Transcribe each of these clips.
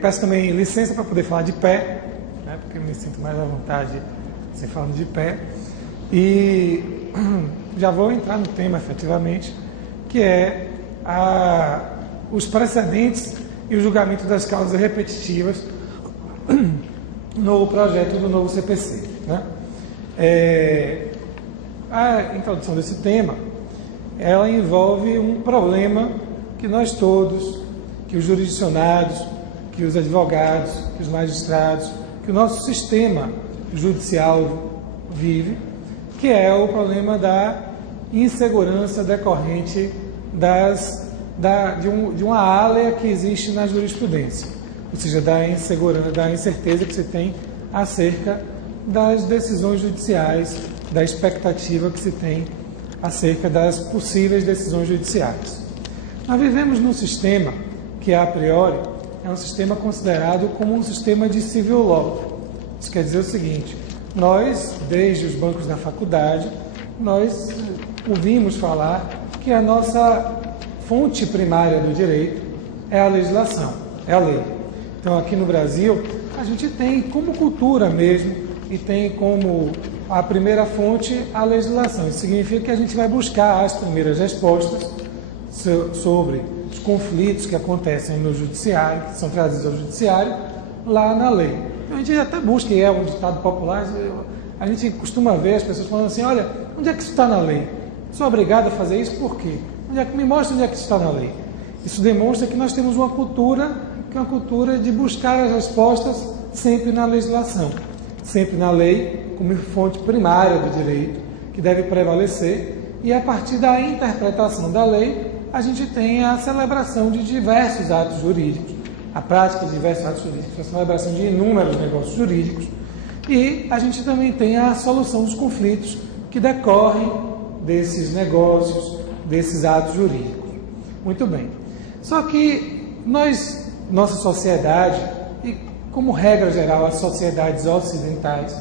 Peço também licença para poder falar de pé, né, porque eu me sinto mais à vontade sem falando de pé. E já vou entrar no tema efetivamente, que é os precedentes e o julgamento das causas repetitivas no projeto do novo CPC. Né? A introdução desse tema, ela envolve um problema que nós todos, que os jurisdicionados, que os advogados, que os magistrados, que o nosso sistema judicial vive, que é o problema da insegurança decorrente de uma área que existe na jurisprudência, ou seja, da incerteza que se tem acerca das decisões judiciais, da expectativa que se tem acerca das possíveis decisões judiciais. Nós vivemos num sistema que, a priori, é um sistema considerado como um sistema de civil law. Isso quer dizer o seguinte: nós, desde os bancos da faculdade, nós ouvimos falar que a nossa fonte primária do direito é a legislação, é a lei. Então, aqui no Brasil, a gente tem como cultura mesmo e tem como a primeira fonte a legislação. Isso significa que a gente vai buscar as primeiras respostas sobre os conflitos que acontecem no judiciário, que são trazidos ao judiciário, lá na lei. Então, a gente até busca, e é um ditado popular, a gente costuma ver as pessoas falando assim: olha, onde é que isso está na lei? Sou obrigado a fazer isso por quê? Me mostra onde é que isso está na lei. Isso demonstra que nós temos uma cultura, que é uma cultura de buscar as respostas sempre na legislação, sempre na lei, como fonte primária do direito, que deve prevalecer, e a partir da interpretação da lei, a gente tem a celebração de diversos atos jurídicos, a prática de diversos atos jurídicos, a celebração de inúmeros negócios jurídicos, e a gente também tem a solução dos conflitos que decorrem desses negócios, desses atos jurídicos. Muito bem. Só que nossa sociedade, e como regra geral as sociedades ocidentais,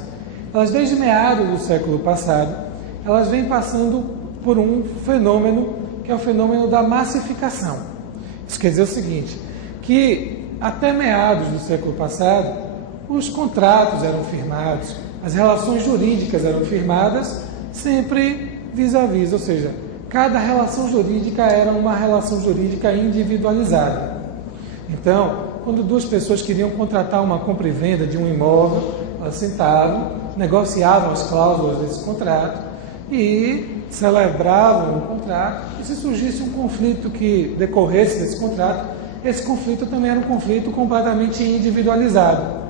elas desde meados do século passado, elas vêm passando por um fenômeno que é o fenômeno da massificação. Isso quer dizer o seguinte, que até meados do século passado, os contratos eram firmados, as relações jurídicas eram firmadas sempre vis-à-vis, ou seja, cada relação jurídica era uma relação jurídica individualizada. Então, quando duas pessoas queriam contratar uma compra e venda de um imóvel, elas sentavam, negociavam as cláusulas desse contrato e celebravam o contrato. E se surgisse um conflito que decorresse desse contrato, esse conflito também era um conflito completamente individualizado.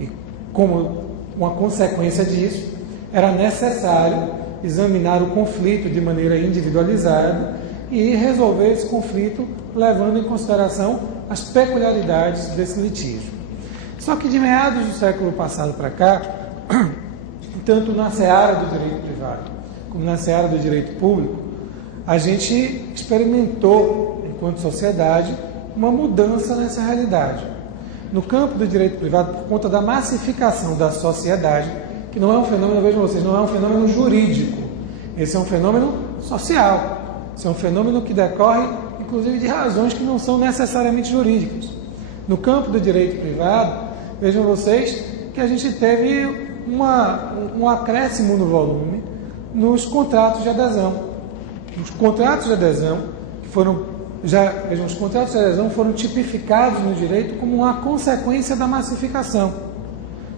E como uma consequência disso, era necessário examinar o conflito de maneira individualizada e resolver esse conflito levando em consideração as peculiaridades desse litígio. Só que de meados do século passado para cá, tanto na seara do direito privado como na seara do direito público, a gente experimentou, enquanto sociedade, uma mudança nessa realidade. No campo do direito privado, por conta da massificação da sociedade, que não é um fenômeno, vejam vocês, não é um fenômeno jurídico, esse é um fenômeno social, esse é um fenômeno que decorre, inclusive, de razões que não são necessariamente jurídicas. No campo do direito privado, vejam vocês que a gente teve um acréscimo no volume nos contratos de adesão. Os contratos de adesão os contratos de adesão foram tipificados no direito como uma consequência da massificação.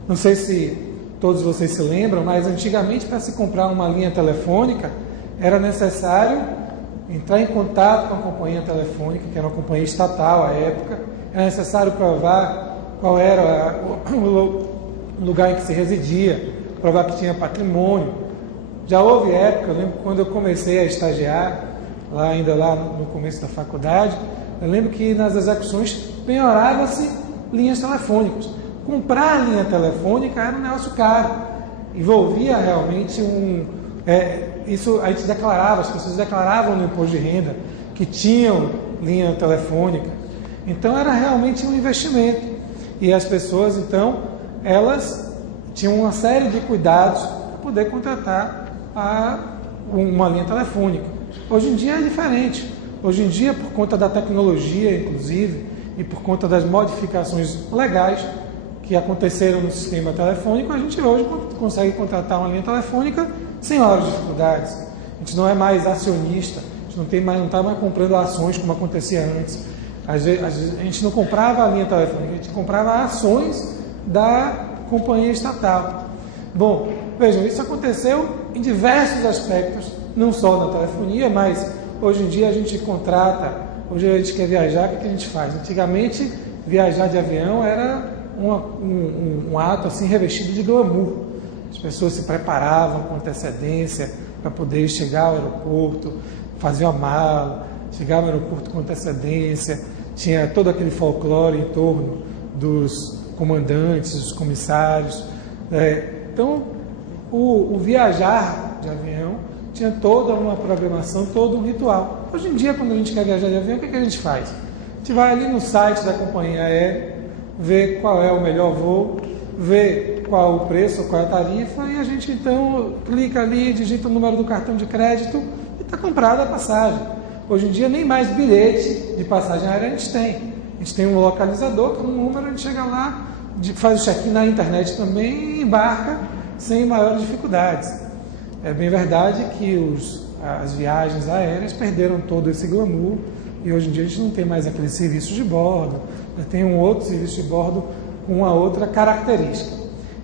Não sei se todos vocês se lembram, mas antigamente, para se comprar uma linha telefônica, era necessário entrar em contato com a companhia telefônica, que era uma companhia estatal à época, era necessário provar qual era o lugar em que se residia, provar que tinha patrimônio. Já houve época, eu lembro quando eu comecei a estagiar, ainda lá no começo da faculdade, eu lembro que nas execuções penhorava-se linhas telefônicas. Comprar linha telefônica era um negócio caro, envolvia realmente isso a gente declarava, as pessoas declaravam no imposto de renda que tinham linha telefônica, então era realmente um investimento, e as pessoas então, elas tinham uma série de cuidados para poder contratar uma linha telefônica. Hoje em dia é diferente, hoje em dia, por conta da tecnologia inclusive, e por conta das modificações legais que aconteceram no sistema telefônico, a gente hoje consegue contratar uma linha telefônica sem maiores dificuldades. A gente não é mais acionista, a gente não está mais comprando ações como acontecia antes. A gente não comprava a linha telefônica, a gente comprava ações da companhia estatal. Bom, vejam, isso aconteceu em diversos aspectos, não só na telefonia, mas hoje em dia a gente contrata, hoje a gente quer viajar, o que a gente faz? Antigamente, viajar de avião era um ato assim revestido de glamour. As pessoas se preparavam com antecedência para poder chegar ao aeroporto, faziam a mala, chegavam ao aeroporto com antecedência, tinha todo aquele folclore em torno dos comandantes, dos comissários. Então, o viajar de avião tinha toda uma programação, todo um ritual. Hoje em dia, quando a gente quer viajar de avião, o que a gente faz? A gente vai ali no site da companhia aérea, vê qual é o melhor voo, vê qual o preço, qual é a tarifa, e a gente então clica ali, digita o número do cartão de crédito e está comprada a passagem. Hoje em dia nem mais bilhete de passagem aérea a gente tem. A gente tem um localizador, com um número, a gente chega lá, faz o check-in na internet também e embarca sem maiores dificuldades. É bem verdade que as viagens aéreas perderam todo esse glamour e hoje em dia a gente não tem mais aquele serviço de bordo, tem um outro serviço de bordo com uma outra característica.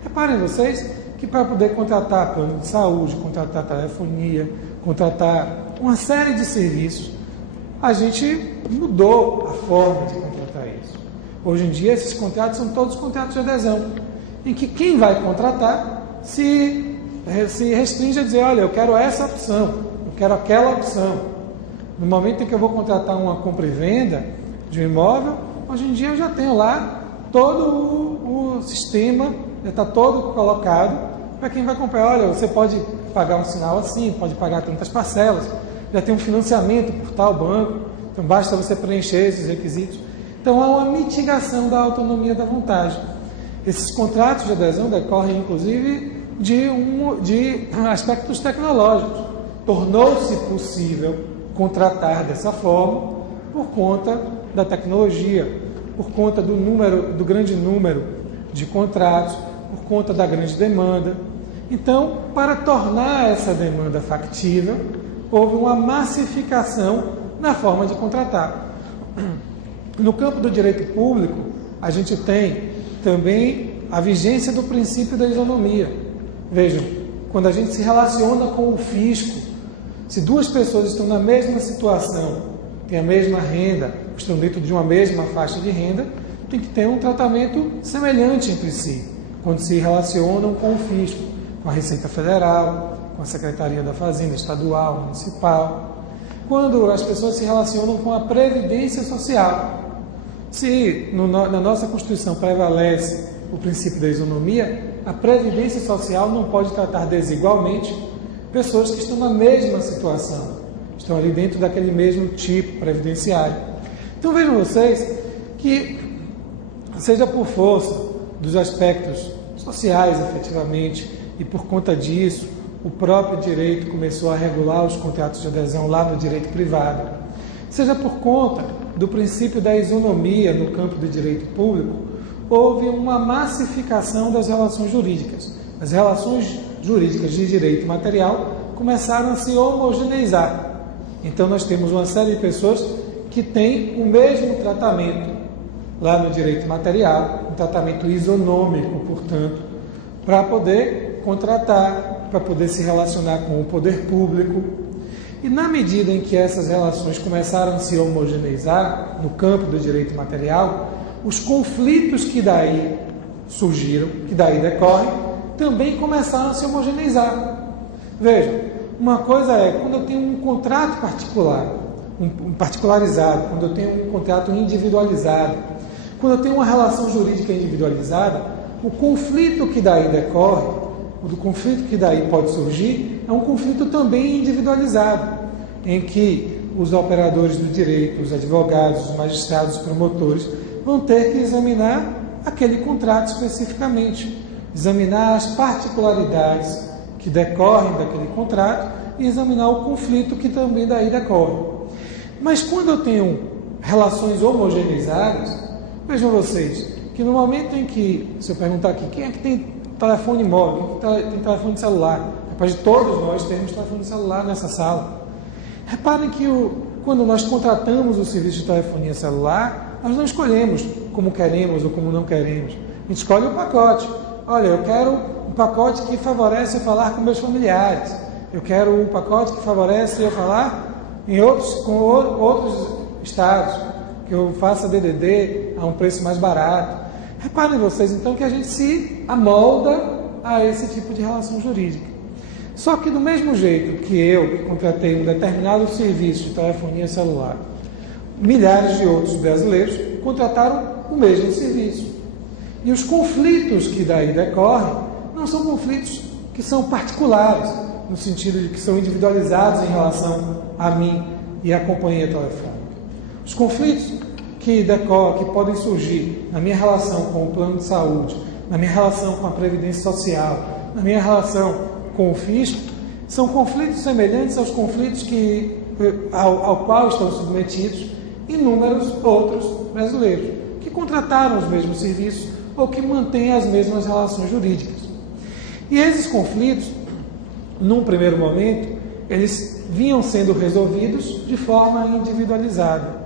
Reparem vocês que para poder contratar plano de saúde, contratar telefonia, contratar uma série de serviços, a gente mudou a forma de contratar isso. Hoje em dia esses contratos são todos contratos de adesão, em que quem vai contratar se restringe a dizer, olha, eu quero essa opção, eu quero aquela opção. No momento em que eu vou contratar uma compra e venda de um imóvel, hoje em dia eu já tenho lá todo o sistema, já está todo colocado para quem vai comprar. Olha, você pode pagar um sinal assim, pode pagar tantas parcelas, já tem um financiamento por tal banco, então basta você preencher esses requisitos. Então há uma mitigação da autonomia da vontade. Esses contratos de adesão decorrem, inclusive, de aspectos tecnológicos. Tornou-se possível contratar dessa forma por conta da tecnologia, por conta do grande número de contratos, por conta da grande demanda. Então, para tornar essa demanda factível, houve uma massificação na forma de contratar. No campo do direito público, a gente tem também a vigência do princípio da isonomia. Vejam, quando a gente se relaciona com o fisco, se duas pessoas estão na mesma situação, têm a mesma renda, estão dentro de uma mesma faixa de renda, tem que ter um tratamento semelhante entre si, quando se relacionam com o fisco, com a Receita Federal, com a Secretaria da Fazenda Estadual, Municipal. Quando as pessoas se relacionam com a Previdência Social. Se na nossa Constituição prevalece o princípio da isonomia, a Previdência Social não pode tratar desigualmente pessoas que estão na mesma situação, estão ali dentro daquele mesmo tipo previdenciário. Então vejam vocês que, seja por força dos aspectos sociais, efetivamente, e por conta disso, o próprio direito começou a regular os contratos de adesão lá no direito privado, seja por conta do princípio da isonomia no campo do direito público, houve uma massificação das relações jurídicas. As relações jurídicas de direito material começaram a se homogeneizar. Então nós temos uma série de pessoas que têm o mesmo tratamento lá no direito material, um tratamento isonômico, portanto, para poder contratar, para poder se relacionar com o poder público. E na medida em que essas relações começaram a se homogeneizar no campo do direito material, os conflitos que daí surgiram, que daí decorrem, também começaram a se homogeneizar. Vejam, uma coisa é quando eu tenho um contrato particular, um particularizado, quando eu tenho um contrato individualizado, quando eu tenho uma relação jurídica individualizada, o conflito que daí decorre, o conflito que daí pode surgir, é um conflito também individualizado, em que os operadores do direito, os advogados, os magistrados, os promotores, vão ter que examinar aquele contrato especificamente, examinar as particularidades que decorrem daquele contrato e examinar o conflito que também daí decorre. Mas quando eu tenho relações homogeneizadas, vejam vocês, que no momento em que, se eu perguntar aqui, quem é que tem telefone móvel, quem tem telefone celular? Capaz de todos nós termos telefone celular nessa sala. Reparem que quando nós contratamos o serviço de telefonia celular, nós não escolhemos como queremos ou como não queremos. A gente escolhe o pacote. Olha, eu quero um pacote que favorece eu falar com meus familiares. Eu quero um pacote que favorece eu falar com outros estados, que eu faça DDD a um preço mais barato. Reparem vocês, então, que a gente se amolda a esse tipo de relação jurídica. Só que do mesmo jeito que eu contratei um determinado serviço de telefonia celular, milhares de outros brasileiros contrataram o mesmo serviço. E os conflitos que daí decorrem não são conflitos que são particulares, no sentido de que são individualizados em relação a mim e à companhia telefônica. Os conflitos que podem surgir na minha relação com o plano de saúde, na minha relação com a previdência social, na minha relação com o fisco, são conflitos semelhantes aos conflitos ao qual estão submetidos inúmeros outros brasileiros, que contrataram os mesmos serviços ou que mantêm as mesmas relações jurídicas. E esses conflitos, num primeiro momento, eles vinham sendo resolvidos de forma individualizada.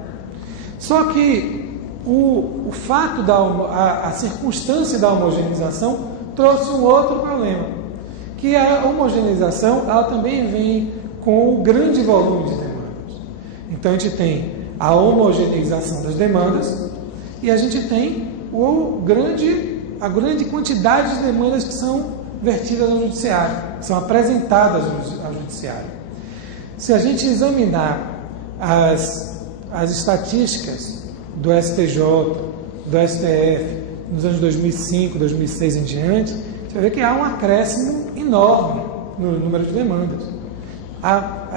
Só que o fato a circunstância da homogeneização trouxe um outro problema, que a homogeneização ela também vem com o grande volume de demandas. Então a gente tem a homogeneização das demandas e a gente tem a grande quantidade de demandas que são vertidas ao judiciário, que são apresentadas ao judiciário. Se a gente examinar as estatísticas do STJ, do STF, nos anos 2005, 2006 em diante, você vai ver que há um acréscimo enorme no número de demandas. Há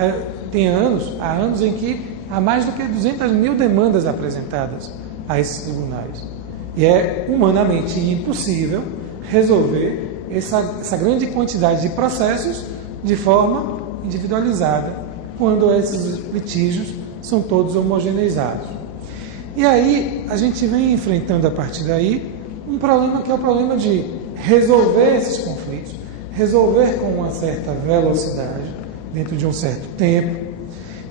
anos em que há mais do que 200 mil demandas apresentadas a esses tribunais. E é humanamente impossível resolver essa grande quantidade de processos de forma individualizada, quando esses litígios são todos homogeneizados. E aí, a gente vem enfrentando a partir daí um problema que é o problema de resolver esses conflitos, resolver com uma certa velocidade, dentro de um certo tempo,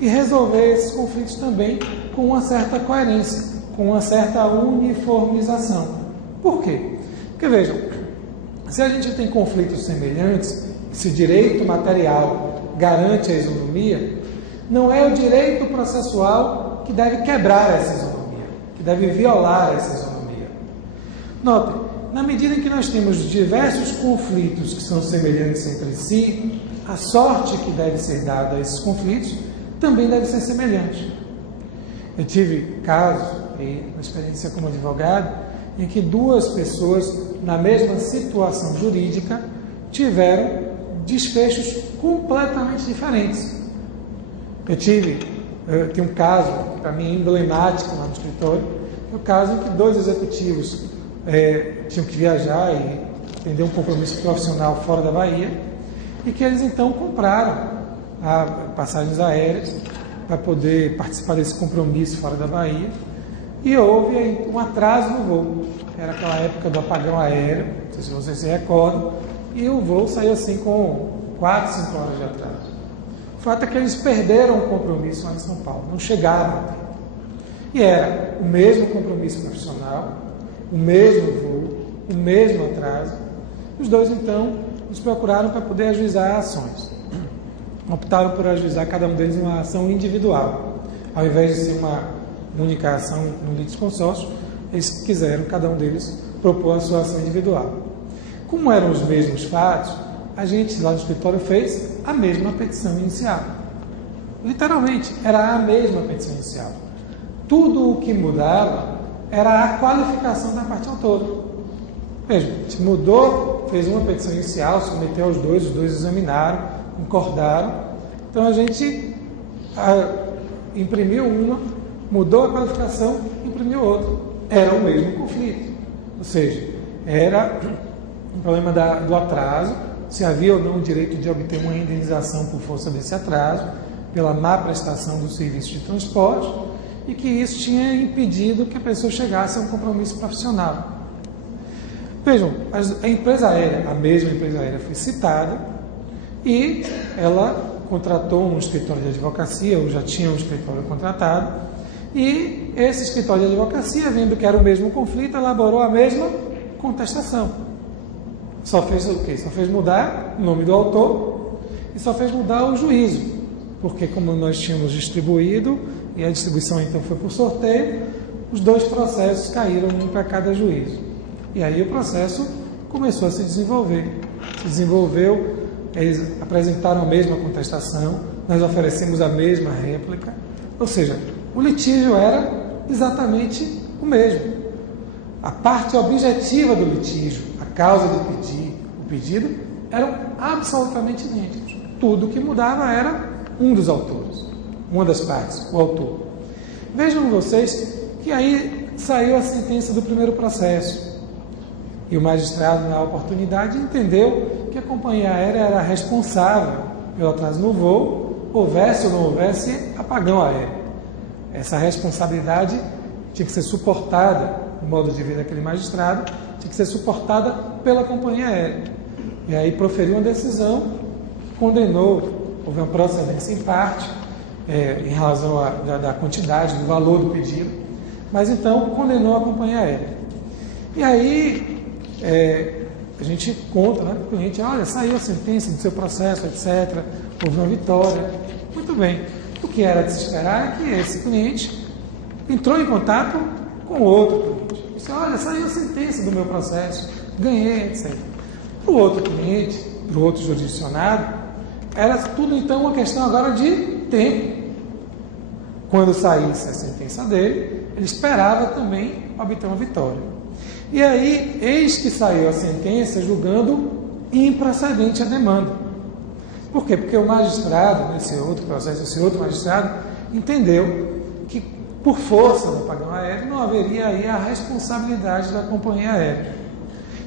e resolver esses conflitos também com uma certa coerência, com uma certa uniformização. Por quê? Porque, vejam, se a gente tem conflitos semelhantes, se direito material garante a isonomia, não é o direito processual que deve quebrar essa isonomia, que deve violar essa isonomia. Notem, na medida em que nós temos diversos conflitos que são semelhantes entre si, a sorte que deve ser dada a esses conflitos também deve ser semelhante. Eu tive casos, na experiência como advogado, em que duas pessoas na mesma situação jurídica tiveram desfechos completamente diferentes. Eu tinha um caso, para mim, emblemático lá no escritório, o caso em que dois executivos tinham que viajar e atender um compromisso profissional fora da Bahia, e que eles então compraram passagens aéreas para poder participar desse compromisso fora da Bahia, e houve um atraso no voo. Era aquela época do apagão aéreo, não sei se vocês se recordam, e o voo saiu assim com 4, 5 horas de atraso. O fato é que eles perderam o compromisso lá em São Paulo, não chegaram a tempo. E era o mesmo compromisso profissional, o mesmo voo, o mesmo atraso. Os dois, então, nos procuraram para poder ajuizar ações. Optaram por ajuizar cada um deles uma ação individual. Ao invés de ser uma única ação no litisconsórcio, eles quiseram, cada um deles, propor a sua ação individual. Como eram os mesmos fatos, a gente lá no escritório fez a mesma petição inicial. Literalmente, era a mesma petição inicial. Tudo o que mudava era a qualificação da parte autora. Veja, a gente mudou, fez uma petição inicial, submeteu aos dois, os dois examinaram, concordaram. Então a gente imprimiu uma, mudou a qualificação, imprimiu outra. Era o mesmo conflito. Ou seja, era o problema do atraso, se havia ou não o direito de obter uma indenização por força desse atraso, pela má prestação do serviço de transporte, e que isso tinha impedido que a pessoa chegasse a um compromisso profissional. Vejam, a empresa aérea, a mesma empresa aérea foi citada e ela contratou um escritório de advocacia, ou já tinha um escritório contratado, e esse escritório de advocacia, vendo que era o mesmo conflito, elaborou a mesma contestação. Só fez o quê? Só fez mudar o nome do autor e só fez mudar o juízo, porque como nós tínhamos distribuído, e a distribuição então foi por sorteio, os dois processos caíram, um para cada juízo. E aí o processo começou a se desenvolver. Se desenvolveu, eles apresentaram a mesma contestação, nós oferecemos a mesma réplica, ou seja, o litígio era exatamente o mesmo. A parte objetiva do litígio, a causa de pedir, o pedido, eram absolutamente idênticos. Tudo que mudava era um dos autores, uma das partes, o autor. Vejam vocês que aí saiu a sentença do primeiro processo. E o magistrado, na oportunidade, entendeu que a companhia aérea era responsável pelo atraso no voo, houvesse ou não houvesse apagão aéreo. Essa responsabilidade tinha que ser suportada, no modo de vida daquele magistrado, tinha que ser suportada pela companhia aérea. E aí proferiu uma decisão que condenou, houve uma procedência em parte, em razão da quantidade, do valor do pedido, mas então condenou a companhia aérea. E aí a gente conta, né, para o cliente, olha, saiu a sentença do seu processo, etc., houve uma vitória. Muito bem. O que era de se esperar é que esse cliente entrou em contato com outro cliente. Disse, olha, saiu a sentença do meu processo, ganhei, etc. Para o outro cliente, para o outro jurisdicionado, era tudo então uma questão agora de tempo. Quando saísse a sentença dele, ele esperava também obter uma vitória. E aí, eis que saiu a sentença julgando improcedente a demanda. Por quê? Porque o magistrado, nesse outro processo, esse outro magistrado, entendeu que, por força do apagão aéreo, não haveria aí a responsabilidade da companhia aérea.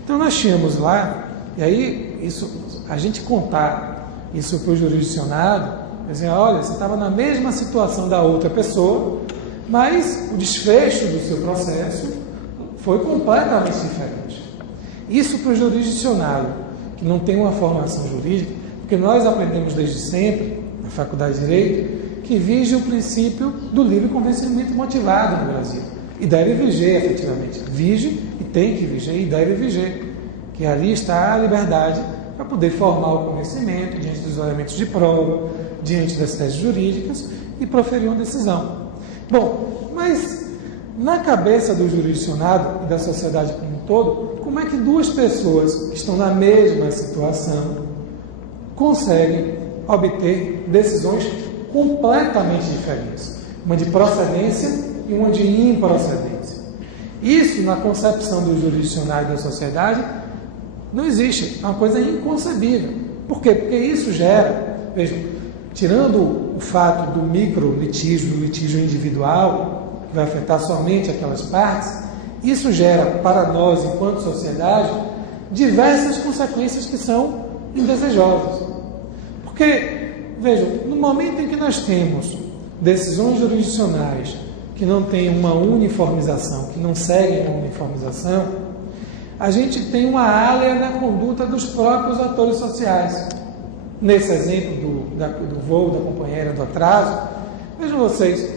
Então, nós tínhamos lá, e aí, isso, a gente contar isso para o jurisdicionado, dizer, olha, você estava na mesma situação da outra pessoa, mas o desfecho do seu processo foi completamente diferente. Isso para o jurisdicionado, que não tem uma formação jurídica, porque nós aprendemos desde sempre, na Faculdade de Direito, que vige o princípio do livre convencimento motivado no Brasil. E deve viger, efetivamente. Vige e tem que viger e deve viger. Que ali está a liberdade para poder formar o convencimento diante dos elementos de prova, diante das teses jurídicas e proferir uma decisão. Bom, mas na cabeça do jurisdicionado e da sociedade como um todo, como é que duas pessoas que estão na mesma situação conseguem obter decisões completamente diferentes? Uma de procedência e uma de improcedência. Isso, na concepção do jurisdicionário e da sociedade, não existe. É uma coisa inconcebível. Por quê? Porque isso gera, vejam, tirando o fato do micro litígio, do litígio individual, que vai afetar somente aquelas partes, isso gera para nós, enquanto sociedade, diversas consequências que são indesejosas. Porque, vejam, no momento em que nós temos decisões jurisdicionais que não têm uma uniformização, que não seguem uma uniformização, a gente tem uma área na conduta dos próprios atores sociais. Nesse exemplo do voo, da companheira, do atraso, vejam vocês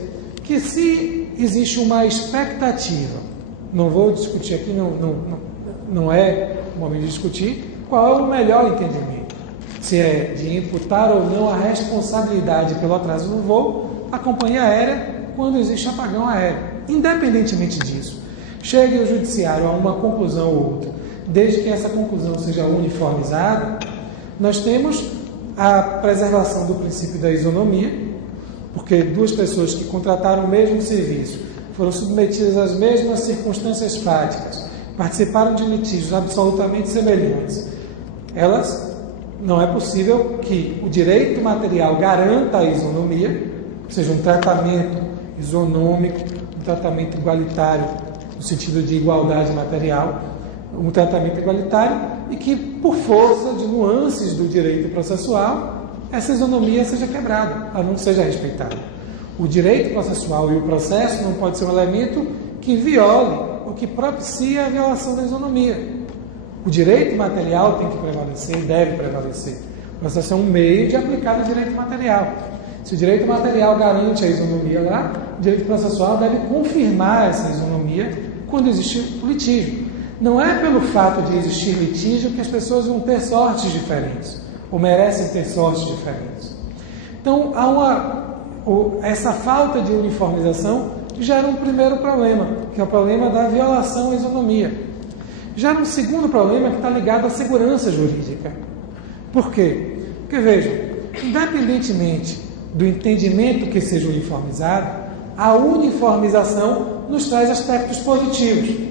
que se existe uma expectativa, não vou discutir aqui, não é o momento de discutir qual é o melhor entendimento, se é de imputar ou não a responsabilidade pelo atraso no voo à companhia aérea quando existe apagão aéreo. Independentemente disso, chegue o judiciário a uma conclusão ou outra, desde que essa conclusão seja uniformizada, nós temos a preservação do princípio da isonomia, porque duas pessoas que contrataram o mesmo serviço, foram submetidas às mesmas circunstâncias fáticas, participaram de litígios absolutamente semelhantes, não é possível que o direito material garanta a isonomia, ou seja, um tratamento isonômico, um tratamento igualitário, no sentido de igualdade material, um tratamento igualitário, e que, por força de nuances do direito processual, essa isonomia seja quebrada, ela não seja respeitada. O direito processual e o processo não pode ser um elemento que viole ou que propicie a violação da isonomia. O direito material tem que prevalecer, deve prevalecer. O processo é um meio de aplicar o direito material. Se o direito material garante a isonomia lá, o direito processual deve confirmar essa isonomia quando existe litígio. Não é pelo fato de existir litígio que as pessoas vão ter sortes diferentes, ou merecem ter sortes diferentes. Então, essa falta de uniformização gera um primeiro problema, que é o problema da violação à isonomia. Gera um segundo problema que está ligado à segurança jurídica. Por quê? Porque, vejam, independentemente do entendimento que seja uniformizado, a uniformização nos traz aspectos positivos.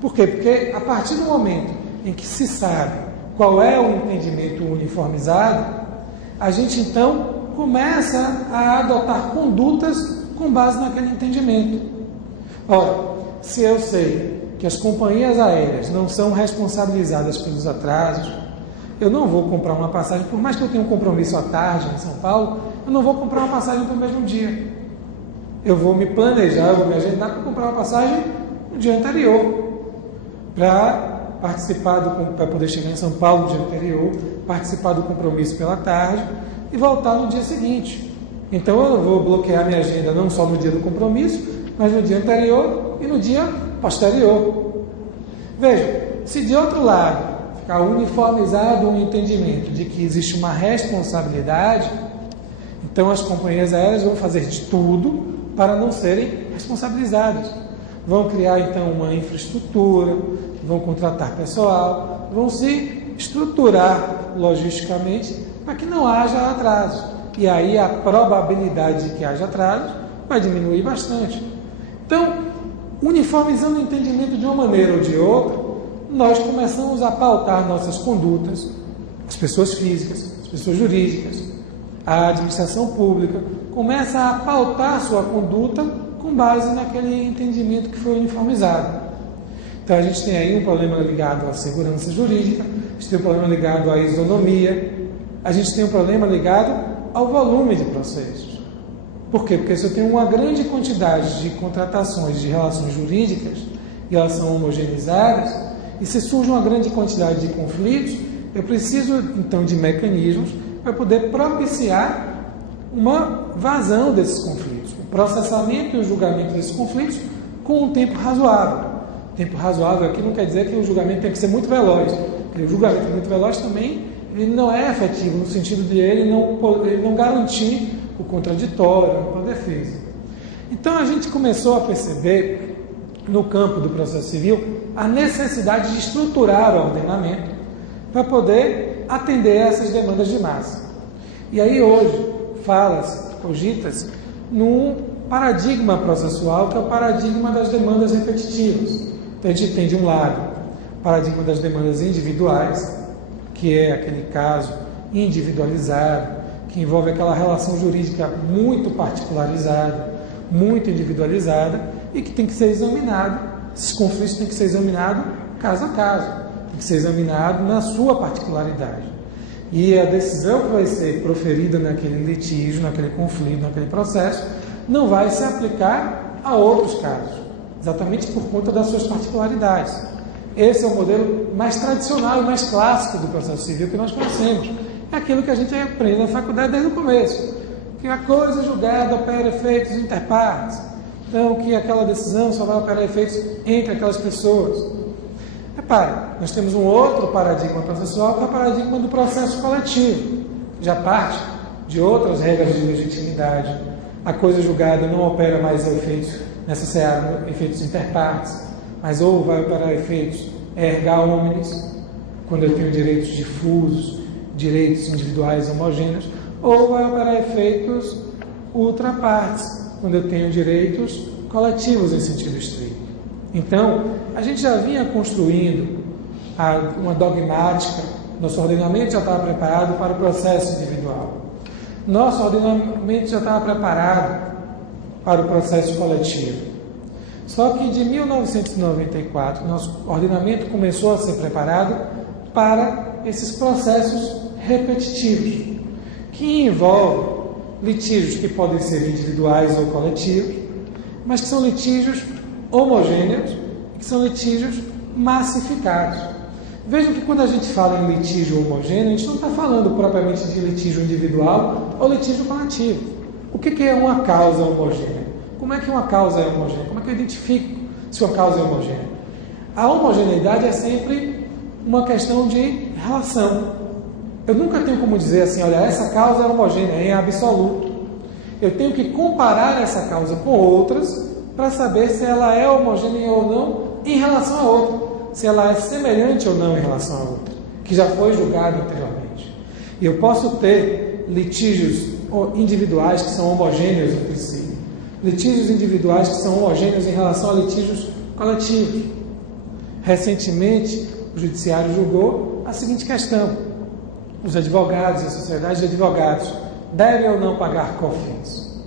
Por quê? Porque a partir do momento em que se sabe qual é o entendimento uniformizado, a gente então começa a adotar condutas com base naquele entendimento. Ora, se eu sei que as companhias aéreas não são responsabilizadas pelos atrasos, eu não vou comprar uma passagem, por mais que eu tenha um compromisso à tarde em São Paulo, eu não vou comprar uma passagem para o mesmo dia. Eu vou me planejar, eu vou me agendar para comprar uma passagem no dia anterior, para poder chegar em São Paulo no dia anterior, participar do compromisso pela tarde e voltar no dia seguinte. Então eu vou bloquear minha agenda não só no dia do compromisso, mas no dia anterior e no dia posterior. Veja, se de outro lado ficar uniformizado um entendimento de que existe uma responsabilidade, então as companhias aéreas vão fazer de tudo para não serem responsabilizadas. Vão criar então uma infraestrutura, vão contratar pessoal, vão se estruturar logisticamente para que não haja atraso. E aí a probabilidade de que haja atraso vai diminuir bastante. Então, uniformizando o entendimento de uma maneira ou de outra, nós começamos a pautar nossas condutas, as pessoas físicas, as pessoas jurídicas, a administração pública, começa a pautar sua conduta com base naquele entendimento que foi uniformizado. Então a gente tem aí um problema ligado à segurança jurídica, a gente tem um problema ligado à isonomia, a gente tem um problema ligado ao volume de processos. Por quê? Porque se eu tenho uma grande quantidade de contratações de relações jurídicas e elas são homogeneizadas, e se surge uma grande quantidade de conflitos, eu preciso então de mecanismos para poder propiciar uma vazão desses conflitos, o processamento e o julgamento desses conflitos com um tempo razoável. Tempo razoável aqui não quer dizer que o julgamento tem que ser muito veloz, porque o julgamento muito veloz também ele não é efetivo, no sentido de ele não garantir o contraditório, a defesa. Então a gente começou a perceber, no campo do processo civil, a necessidade de estruturar o ordenamento para poder atender essas demandas de massa. E aí hoje fala-se, cogita-se, num paradigma processual que é o paradigma das demandas repetitivas. Então a gente tem de um lado o paradigma das demandas individuais, que é aquele caso individualizado, que envolve aquela relação jurídica muito particularizada, muito individualizada e que tem que ser examinado, esses conflitos têm que ser examinados caso a caso, tem que ser examinado na sua particularidade. E a decisão que vai ser proferida naquele litígio, naquele conflito, naquele processo, não vai se aplicar a outros casos, exatamente por conta das suas particularidades. Esse é o modelo mais tradicional e mais clássico do processo civil que nós conhecemos. É aquilo que a gente aprende na faculdade desde o começo, que a coisa julgada opera efeitos interpartes, então que aquela decisão só vai operar efeitos entre aquelas pessoas. Repare, nós temos um outro paradigma processual, que é o paradigma do processo coletivo, que já parte de outras regras de legitimidade. A coisa julgada não opera mais efeitos nessa seara, efeitos interpartes, mas ou vai operar efeitos erga omnes, quando eu tenho direitos difusos, direitos individuais homogêneos, ou vai operar efeitos ultra partes, quando eu tenho direitos coletivos em sentido estrito. Então, a gente já vinha construindo uma dogmática, nosso ordenamento já estava preparado para o processo individual. Nosso ordenamento já estava preparado para o processo coletivo. Só que de 1994, nosso ordenamento começou a ser preparado para esses processos repetitivos, que envolvem litígios que podem ser individuais ou coletivos, mas que são litígios homogêneos, que são litígios massificados. Vejam que quando a gente fala em litígio homogêneo, a gente não está falando propriamente de litígio individual ou litígio coletivo. O que é uma causa homogênea? Como é que uma causa é homogênea? Como é que eu identifico se uma causa é homogênea? A homogeneidade é sempre uma questão de relação. Eu nunca tenho como dizer assim, olha, essa causa é homogênea, é em absoluto. Eu tenho que comparar essa causa com outras para saber se ela é homogênea ou não em relação a outra. Se ela é semelhante ou não em relação a outra, que já foi julgada anteriormente. E eu posso ter litígios individuais que são homogêneos entre si, litígios individuais que são homogêneos em relação a litígios coletivos. Recentemente, o Judiciário julgou a seguinte questão: os advogados e a sociedade de advogados devem ou não pagar COFINS?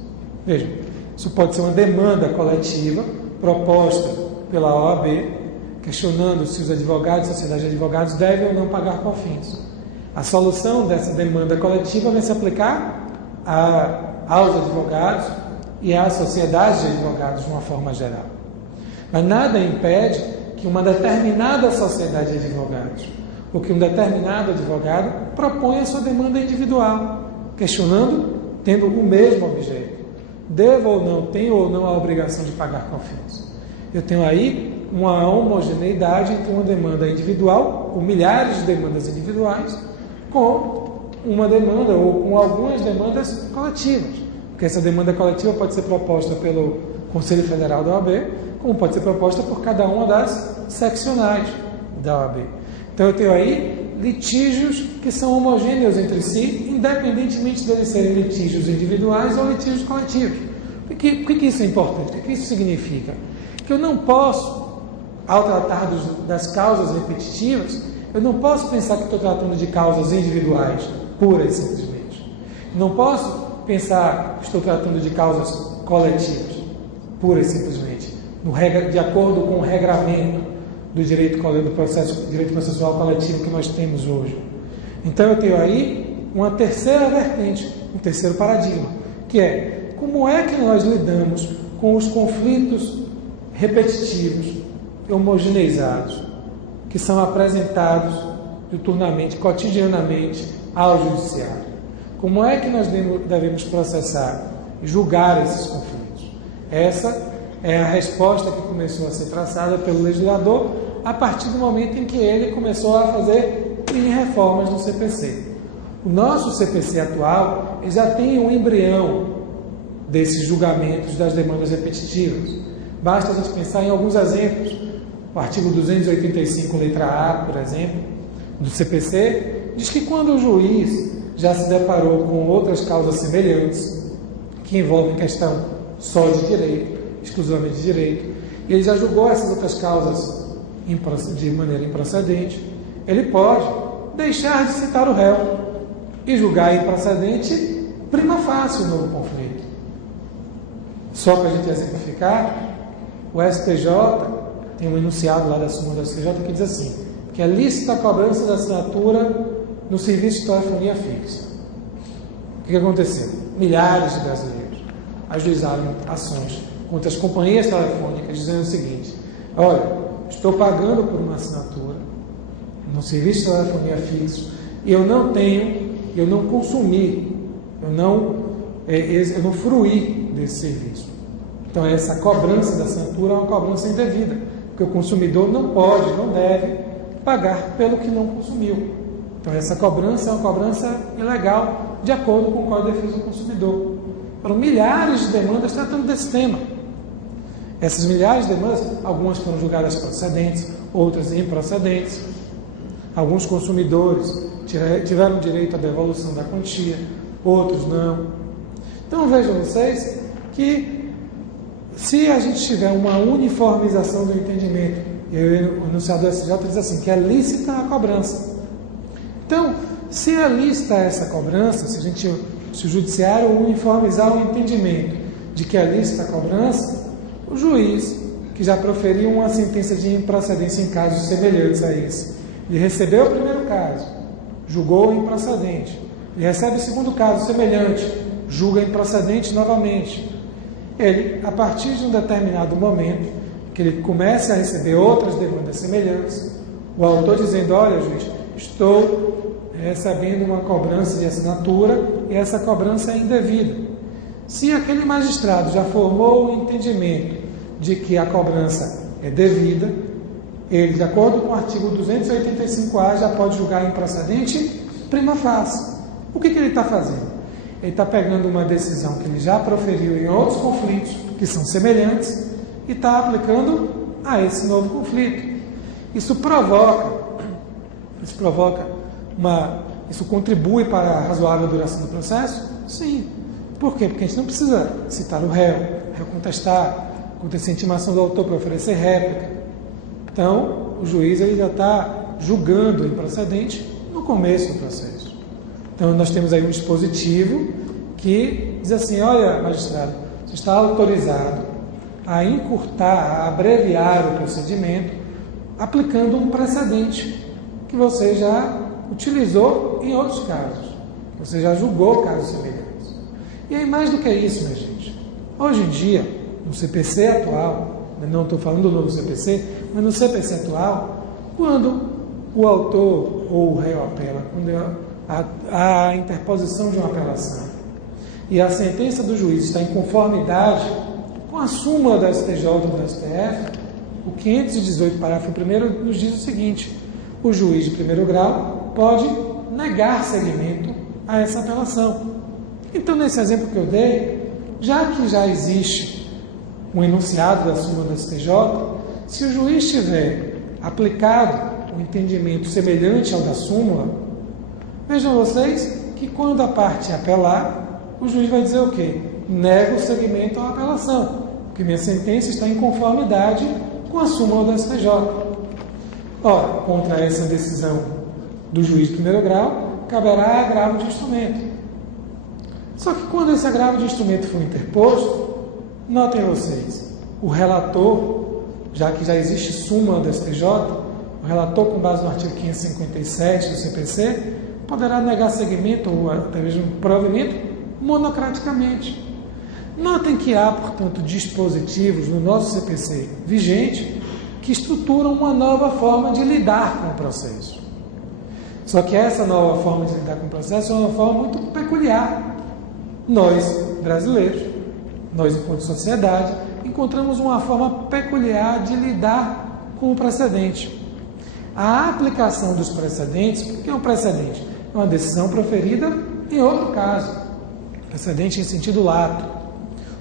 Vejam, isso pode ser uma demanda coletiva proposta pela OAB, questionando se os advogados e a sociedade de advogados devem ou não pagar COFINS. A solução dessa demanda coletiva vai se aplicar aos advogados e à sociedade de advogados de uma forma geral. Mas nada impede que uma determinada sociedade de advogados ou que um determinado advogado proponha sua demanda individual, questionando, tendo o mesmo objeto. Devo ou não, tenho ou não a obrigação de pagar COFINS? Eu tenho aí uma homogeneidade entre uma demanda individual, ou milhares de demandas individuais, com uma demanda ou com algumas demandas coletivas. Porque essa demanda coletiva pode ser proposta pelo Conselho Federal da OAB, como pode ser proposta por cada uma das seccionais da OAB. Então eu tenho aí litígios que são homogêneos entre si, independentemente de eles serem litígios individuais ou litígios coletivos. Por que isso é importante? O que isso significa? Que eu não posso, ao tratar das causas repetitivas, eu não posso pensar que estou tratando de causas individuais, puras e simplesmente. Não posso pensar que estou tratando de causas coletivas, puras e simplesmente, de acordo com o regramento do direito processual coletivo que nós temos hoje. Então eu tenho aí uma terceira vertente, um terceiro paradigma, que é como é que nós lidamos com os conflitos repetitivos, homogeneizados, que são apresentados diuturnamente, cotidianamente ao judiciário. Como é que nós devemos processar e julgar esses conflitos? Essa é a resposta que começou a ser traçada pelo legislador a partir do momento em que ele começou a fazer mini-reformas no CPC. O nosso CPC atual já tem um embrião desses julgamentos das demandas repetitivas. Basta a gente pensar em alguns exemplos. O artigo 285, letra A, por exemplo, do CPC, diz que quando o juiz já se deparou com outras causas semelhantes, que envolvem questão só de direito, exclusivamente de direito, e ele já julgou essas outras causas de maneira improcedente, ele pode deixar de citar o réu e julgar improcedente prima facie o novo conflito. Só para a gente exemplificar, o STJ tem um enunciado lá da súmula do STJ que diz assim, que é lícita a cobrança da assinatura no serviço de telefonia fixa. O que aconteceu? Milhares de brasileiros ajuizaram ações contra as companhias telefônicas dizendo o seguinte: olha, estou pagando por uma assinatura no serviço de telefonia fixo e eu não tenho, eu não consumi, eu não fruí desse serviço. Então essa cobrança da assinatura é uma cobrança indevida, porque o consumidor não pode, não deve pagar pelo que não consumiu. Então essa cobrança é uma cobrança ilegal, de acordo com o Código de Defesa do Consumidor. Foram milhares de demandas tratando desse tema. Essas milhares de demandas, algumas foram julgadas procedentes, outras improcedentes. Alguns consumidores tiveram direito à devolução da quantia, outros não. Então vejam vocês que se a gente tiver uma uniformização do entendimento, e o enunciado do STJ diz assim, que é lícita a cobrança. Então, se é lícita essa cobrança, se o judiciário uniformizar o entendimento de que é lícita a cobrança, o juiz, que já proferiu uma sentença de improcedência em casos semelhantes a esse, ele recebeu o primeiro caso, julgou improcedente, ele recebe o segundo caso semelhante, julga improcedente novamente. Ele, a partir de um determinado momento, que ele começa a receber outras demandas semelhantes, o autor dizendo, olha, juiz, estou recebendo uma cobrança de assinatura e essa cobrança é indevida. Se aquele magistrado já formou o entendimento de que a cobrança é devida, ele, de acordo com o artigo 285-A, já pode julgar improcedente prima facie. O que ele está fazendo? Ele está pegando uma decisão que ele já proferiu em outros conflitos, que são semelhantes, e está aplicando a esse novo conflito. Isso contribui para a razoável duração do processo? Sim. Por quê? Porque a gente não precisa citar o réu contestar, acontecer intimação do autor para oferecer réplica. Então, o juiz ele já está julgando o improcedente no começo do processo. Então, nós temos aí um dispositivo que diz assim, olha, magistrado, você está autorizado a encurtar, a abreviar o procedimento, aplicando um precedente que você já utilizou em outros casos, que você já julgou casos semelhantes. E aí, mais do que isso, minha gente, hoje em dia, no CPC atual, não estou falando do novo CPC, mas no CPC atual, quando o autor ou o réu apela, quando a interposição de uma apelação e a sentença do juiz está em conformidade com a súmula da STJ ou do STF, o 518, parágrafo 1º, nos diz o seguinte: o juiz de primeiro grau pode negar seguimento a essa apelação. Então, nesse exemplo que eu dei, já que já existe um enunciado da súmula da STJ, se o juiz tiver aplicado um entendimento semelhante ao da súmula, vejam vocês que quando a parte apelar, o juiz vai dizer o quê? Nega o seguimento à apelação, porque minha sentença está em conformidade com a súmula da STJ. Ora, contra essa decisão do juiz de primeiro grau, caberá agravo de instrumento. Só que quando esse agravo de instrumento for interposto, notem vocês, o relator, já que já existe súmula da STJ, o relator, com base no artigo 557 do CPC, poderá negar seguimento ou até mesmo provimento monocraticamente. Notem que há, portanto, dispositivos no nosso CPC vigente que estruturam uma nova forma de lidar com o processo. Só que essa nova forma de lidar com o processo é uma forma muito peculiar. Nós, brasileiros, nós enquanto sociedade, encontramos uma forma peculiar de lidar com o precedente. A aplicação dos precedentes, o que é um precedente? É uma decisão proferida em outro caso. Precedente em sentido lato.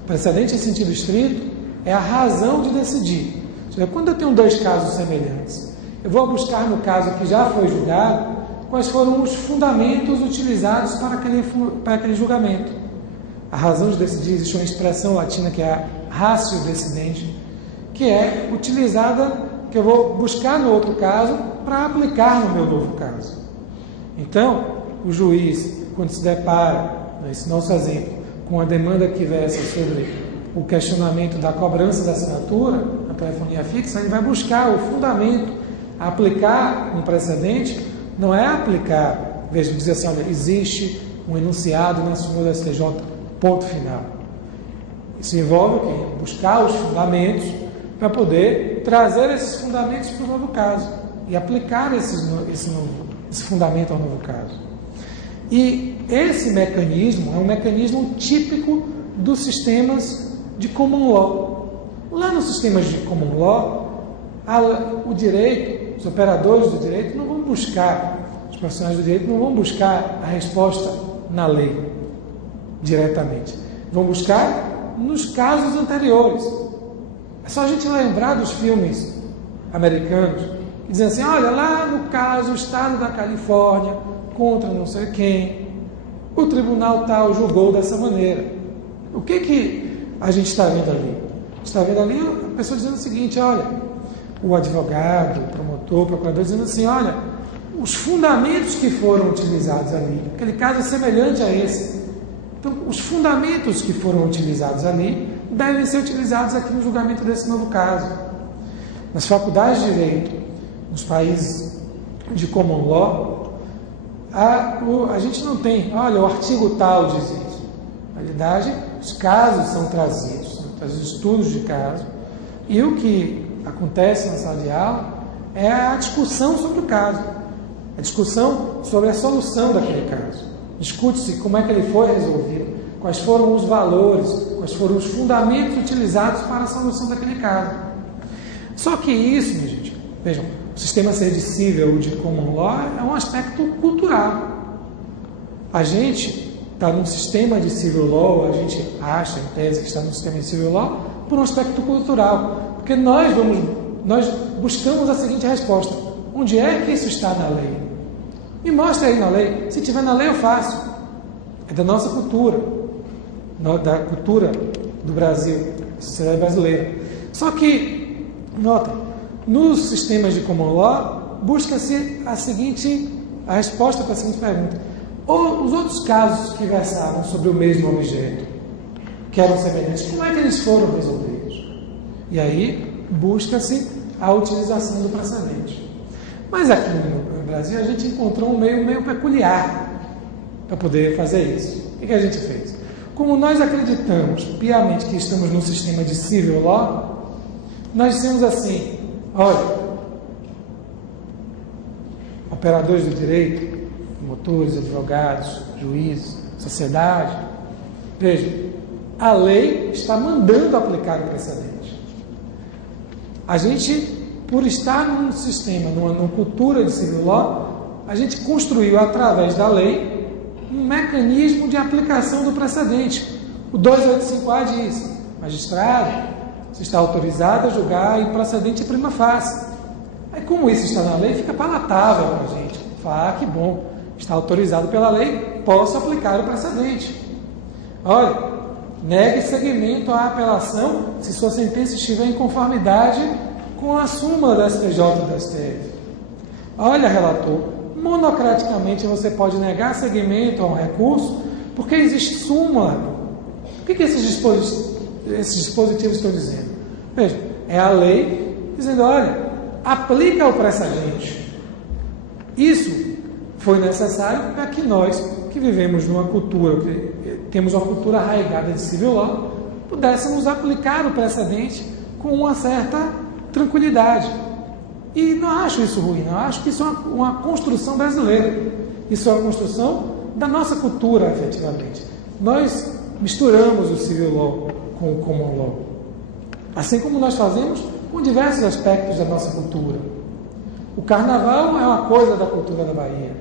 O precedente em sentido estrito é a razão de decidir. Ou seja, quando eu tenho dois casos semelhantes, eu vou buscar no caso que já foi julgado, quais foram os fundamentos utilizados para aquele julgamento. A razão de decidir, existe uma expressão latina que é a ratio decidendi, que é utilizada, que eu vou buscar no outro caso para aplicar no meu novo caso. Então, o juiz, quando se depara, nesse nosso exemplo, com a demanda que versa sobre o questionamento da cobrança da assinatura, na telefonia fixa, ele vai buscar o fundamento, aplicar um precedente, não é aplicar, veja, dizer assim, olha, existe um enunciado na súmula da STJ, ponto final. Isso envolve o quê? Buscar os fundamentos para poder trazer esses fundamentos para o novo caso e aplicar esse fundamento ao novo caso. E esse mecanismo é um mecanismo típico dos sistemas de common law. Lá nos sistemas de common law, o direito, os operadores do direito não vão buscar, os profissionais do direito não vão buscar a resposta na lei diretamente. Vão buscar nos casos anteriores. É só a gente lembrar dos filmes americanos que dizem assim, olha, lá no caso, o estado da Califórnia contra não sei quem, o tribunal tal julgou dessa maneira. O que a gente está vendo ali? A gente está vendo ali a pessoa dizendo o seguinte, olha, o advogado, o promotor, o procurador dizendo assim, olha, os fundamentos que foram utilizados ali, aquele caso é semelhante a esse. Então, os fundamentos que foram utilizados ali devem ser utilizados aqui no julgamento desse novo caso. Nas faculdades de Direito, nos países de common law, a gente não tem, olha, o artigo tal diz isso. Na realidade, os casos são trazidos estudos de caso, e o que acontece na sala de aula é a discussão sobre o caso, a discussão sobre a solução daquele caso. Discute-se como é que ele foi resolvido, quais foram os valores, quais foram os fundamentos utilizados para a solução daquele caso. Só que isso, minha gente, vejam, o sistema civil civil de common law é um aspecto cultural. A gente está num sistema de civil law, a gente acha, em tese, que está no sistema de civil law, por um aspecto cultural. Porque nós buscamos a seguinte resposta: onde é que isso está na lei? Me mostra aí na lei. Se tiver na lei, eu faço. É da nossa cultura, da cultura do Brasil, da sociedade brasileira. Só que, nota, nos sistemas de common law, busca-se a resposta para a seguinte pergunta: ou os outros casos que versavam sobre o mesmo objeto, que eram semelhantes, como é que eles foram resolvidos? E aí, busca-se a utilização do precedente. Mas aqui no Brasil, a gente encontrou um meio peculiar para poder fazer isso. O que a gente fez? Como nós acreditamos piamente que estamos num sistema de civil law, nós dissemos assim: olha, operadores do direito, promotores, advogados, juízes, sociedade, vejam, a lei está mandando aplicar o precedente. A gente, por estar num sistema, numa cultura de civil law, a gente construiu através da lei um mecanismo de aplicação do precedente. O 285A diz: magistrado, você está autorizado a julgar em precedente prima facie. Aí, como isso está na lei, fica palatável para a gente. Fala, que bom, está autorizado pela lei, posso aplicar o precedente. Olha, negue seguimento à apelação se sua sentença estiver em conformidade com a súmula da STJ e da STF. Olha, relator, monocraticamente você pode negar seguimento a um recurso porque existe súmula. O que esses dispositivos estão dizendo? Veja, é a lei dizendo: olha, aplica o precedente. Isso foi necessário para que nós, que vivemos numa cultura, que temos uma cultura arraigada de civil law, pudéssemos aplicar o precedente com uma certa tranquilidade. E não acho isso ruim, não acho que isso é uma construção brasileira. Isso é uma construção da nossa cultura, efetivamente. Nós misturamos o civil law com o common law, assim como nós fazemos com diversos aspectos da nossa cultura. O carnaval é uma coisa da cultura da Bahia.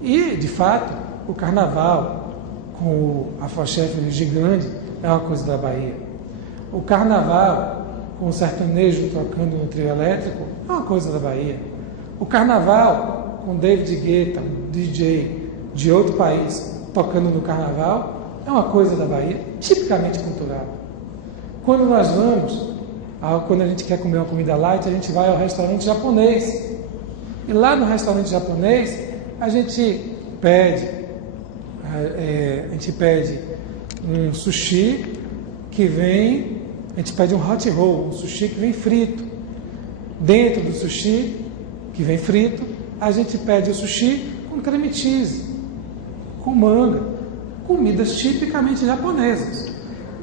E, de fato, o carnaval com o afoxéfilo gigante é uma coisa da Bahia. O carnaval com o sertanejo tocando no trio elétrico é uma coisa da Bahia. O carnaval com David Guetta, um DJ de outro país, tocando no carnaval é uma coisa da Bahia, tipicamente cultural. Quando nós quando a gente quer comer uma comida light, a gente vai ao restaurante japonês. E lá no restaurante japonês, a gente pede um sushi que vem, a gente pede um hot roll, um sushi que vem frito. Dentro do sushi que vem frito, a gente pede o sushi com creme cheese, com manga, comidas tipicamente japonesas.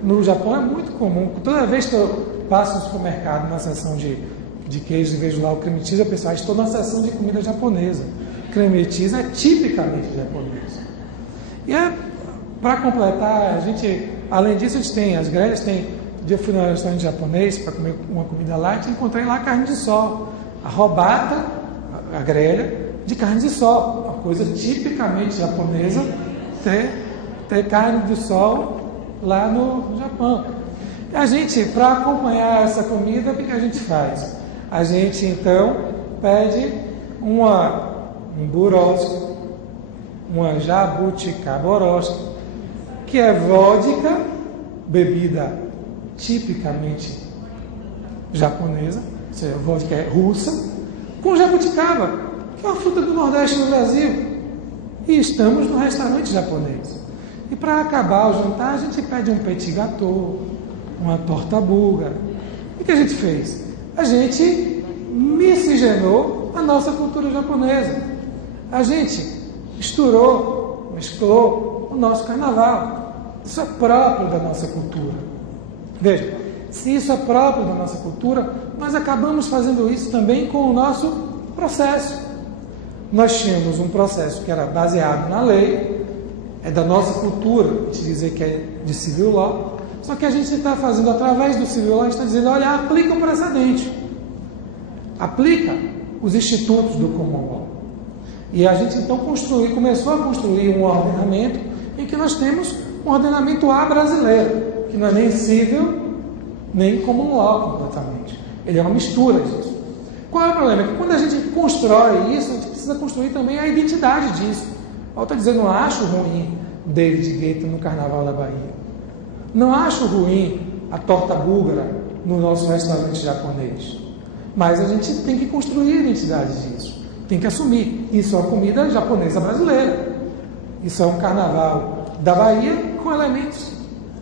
No Japão é muito comum, toda vez que eu passo no supermercado na seção de queijo e vejo lá o creme cheese, eu penso: estou na seção de comida japonesa. Creme cheese é tipicamente japonês. E para completar, além disso, a gente tem as grelhas, eu fui no restaurante japonês para comer uma comida light e encontrei lá carne de sol. A robata, a grelha, de carne de sol. Uma coisa tipicamente japonesa, ter carne de sol lá no Japão. E a gente, para acompanhar essa comida, o que a gente faz? A gente, então, pede um burosco, uma jabuticaboroska, que é vodka, bebida tipicamente japonesa, ou seja, vodka é russa, com jabuticaba, que é uma fruta do Nordeste no Brasil. E estamos no restaurante japonês. E para acabar o jantar, a gente pede um petit gâteau, uma torta búlgara. O que a gente fez? A gente miscigenou a nossa cultura japonesa. A gente mesclou o nosso carnaval. Isso é próprio da nossa cultura. Veja, se isso é próprio da nossa cultura, nós acabamos fazendo isso também com o nosso processo. Nós tínhamos um processo que era baseado na lei, é da nossa cultura, te dizer que é de civil law, só que a gente está fazendo através do civil law, a gente está dizendo, olha, aplica o precedente, aplica os institutos do common law. E a gente então começou a construir um ordenamento em que nós temos um ordenamento A brasileiro, que não é nem civil, nem common law completamente. Ele é uma mistura disso. Qual é o problema? É que quando a gente constrói isso, a gente precisa construir também a identidade disso. Eu estou dizendo, não acho ruim David Guetta no Carnaval da Bahia. Não acho ruim a torta búlgara no nosso restaurante japonês. Mas a gente tem que construir a identidade disso. Tem que assumir. Isso é uma comida japonesa brasileira. Isso é um carnaval da Bahia com elementos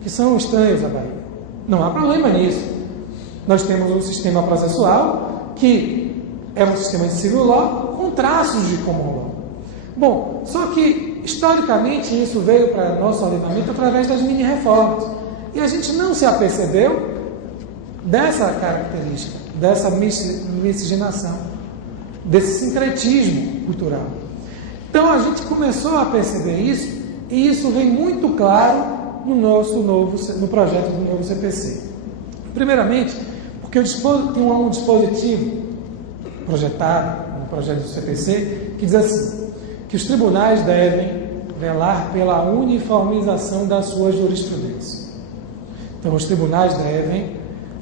que são estranhos à Bahia. Não há problema nisso. Nós temos um sistema processual que é um sistema de civil law com traços de common law. Bom, só que historicamente isso veio para nosso ordenamento através das mini-reformas. E a gente não se apercebeu dessa característica, dessa miscigenação, desse sincretismo cultural. Então a gente começou a perceber isso, e isso vem muito claro no projeto do novo CPC. Primeiramente, porque tem um dispositivo projetado no projeto do CPC que diz assim, que os tribunais devem velar pela uniformização da sua jurisprudência. Então, os tribunais devem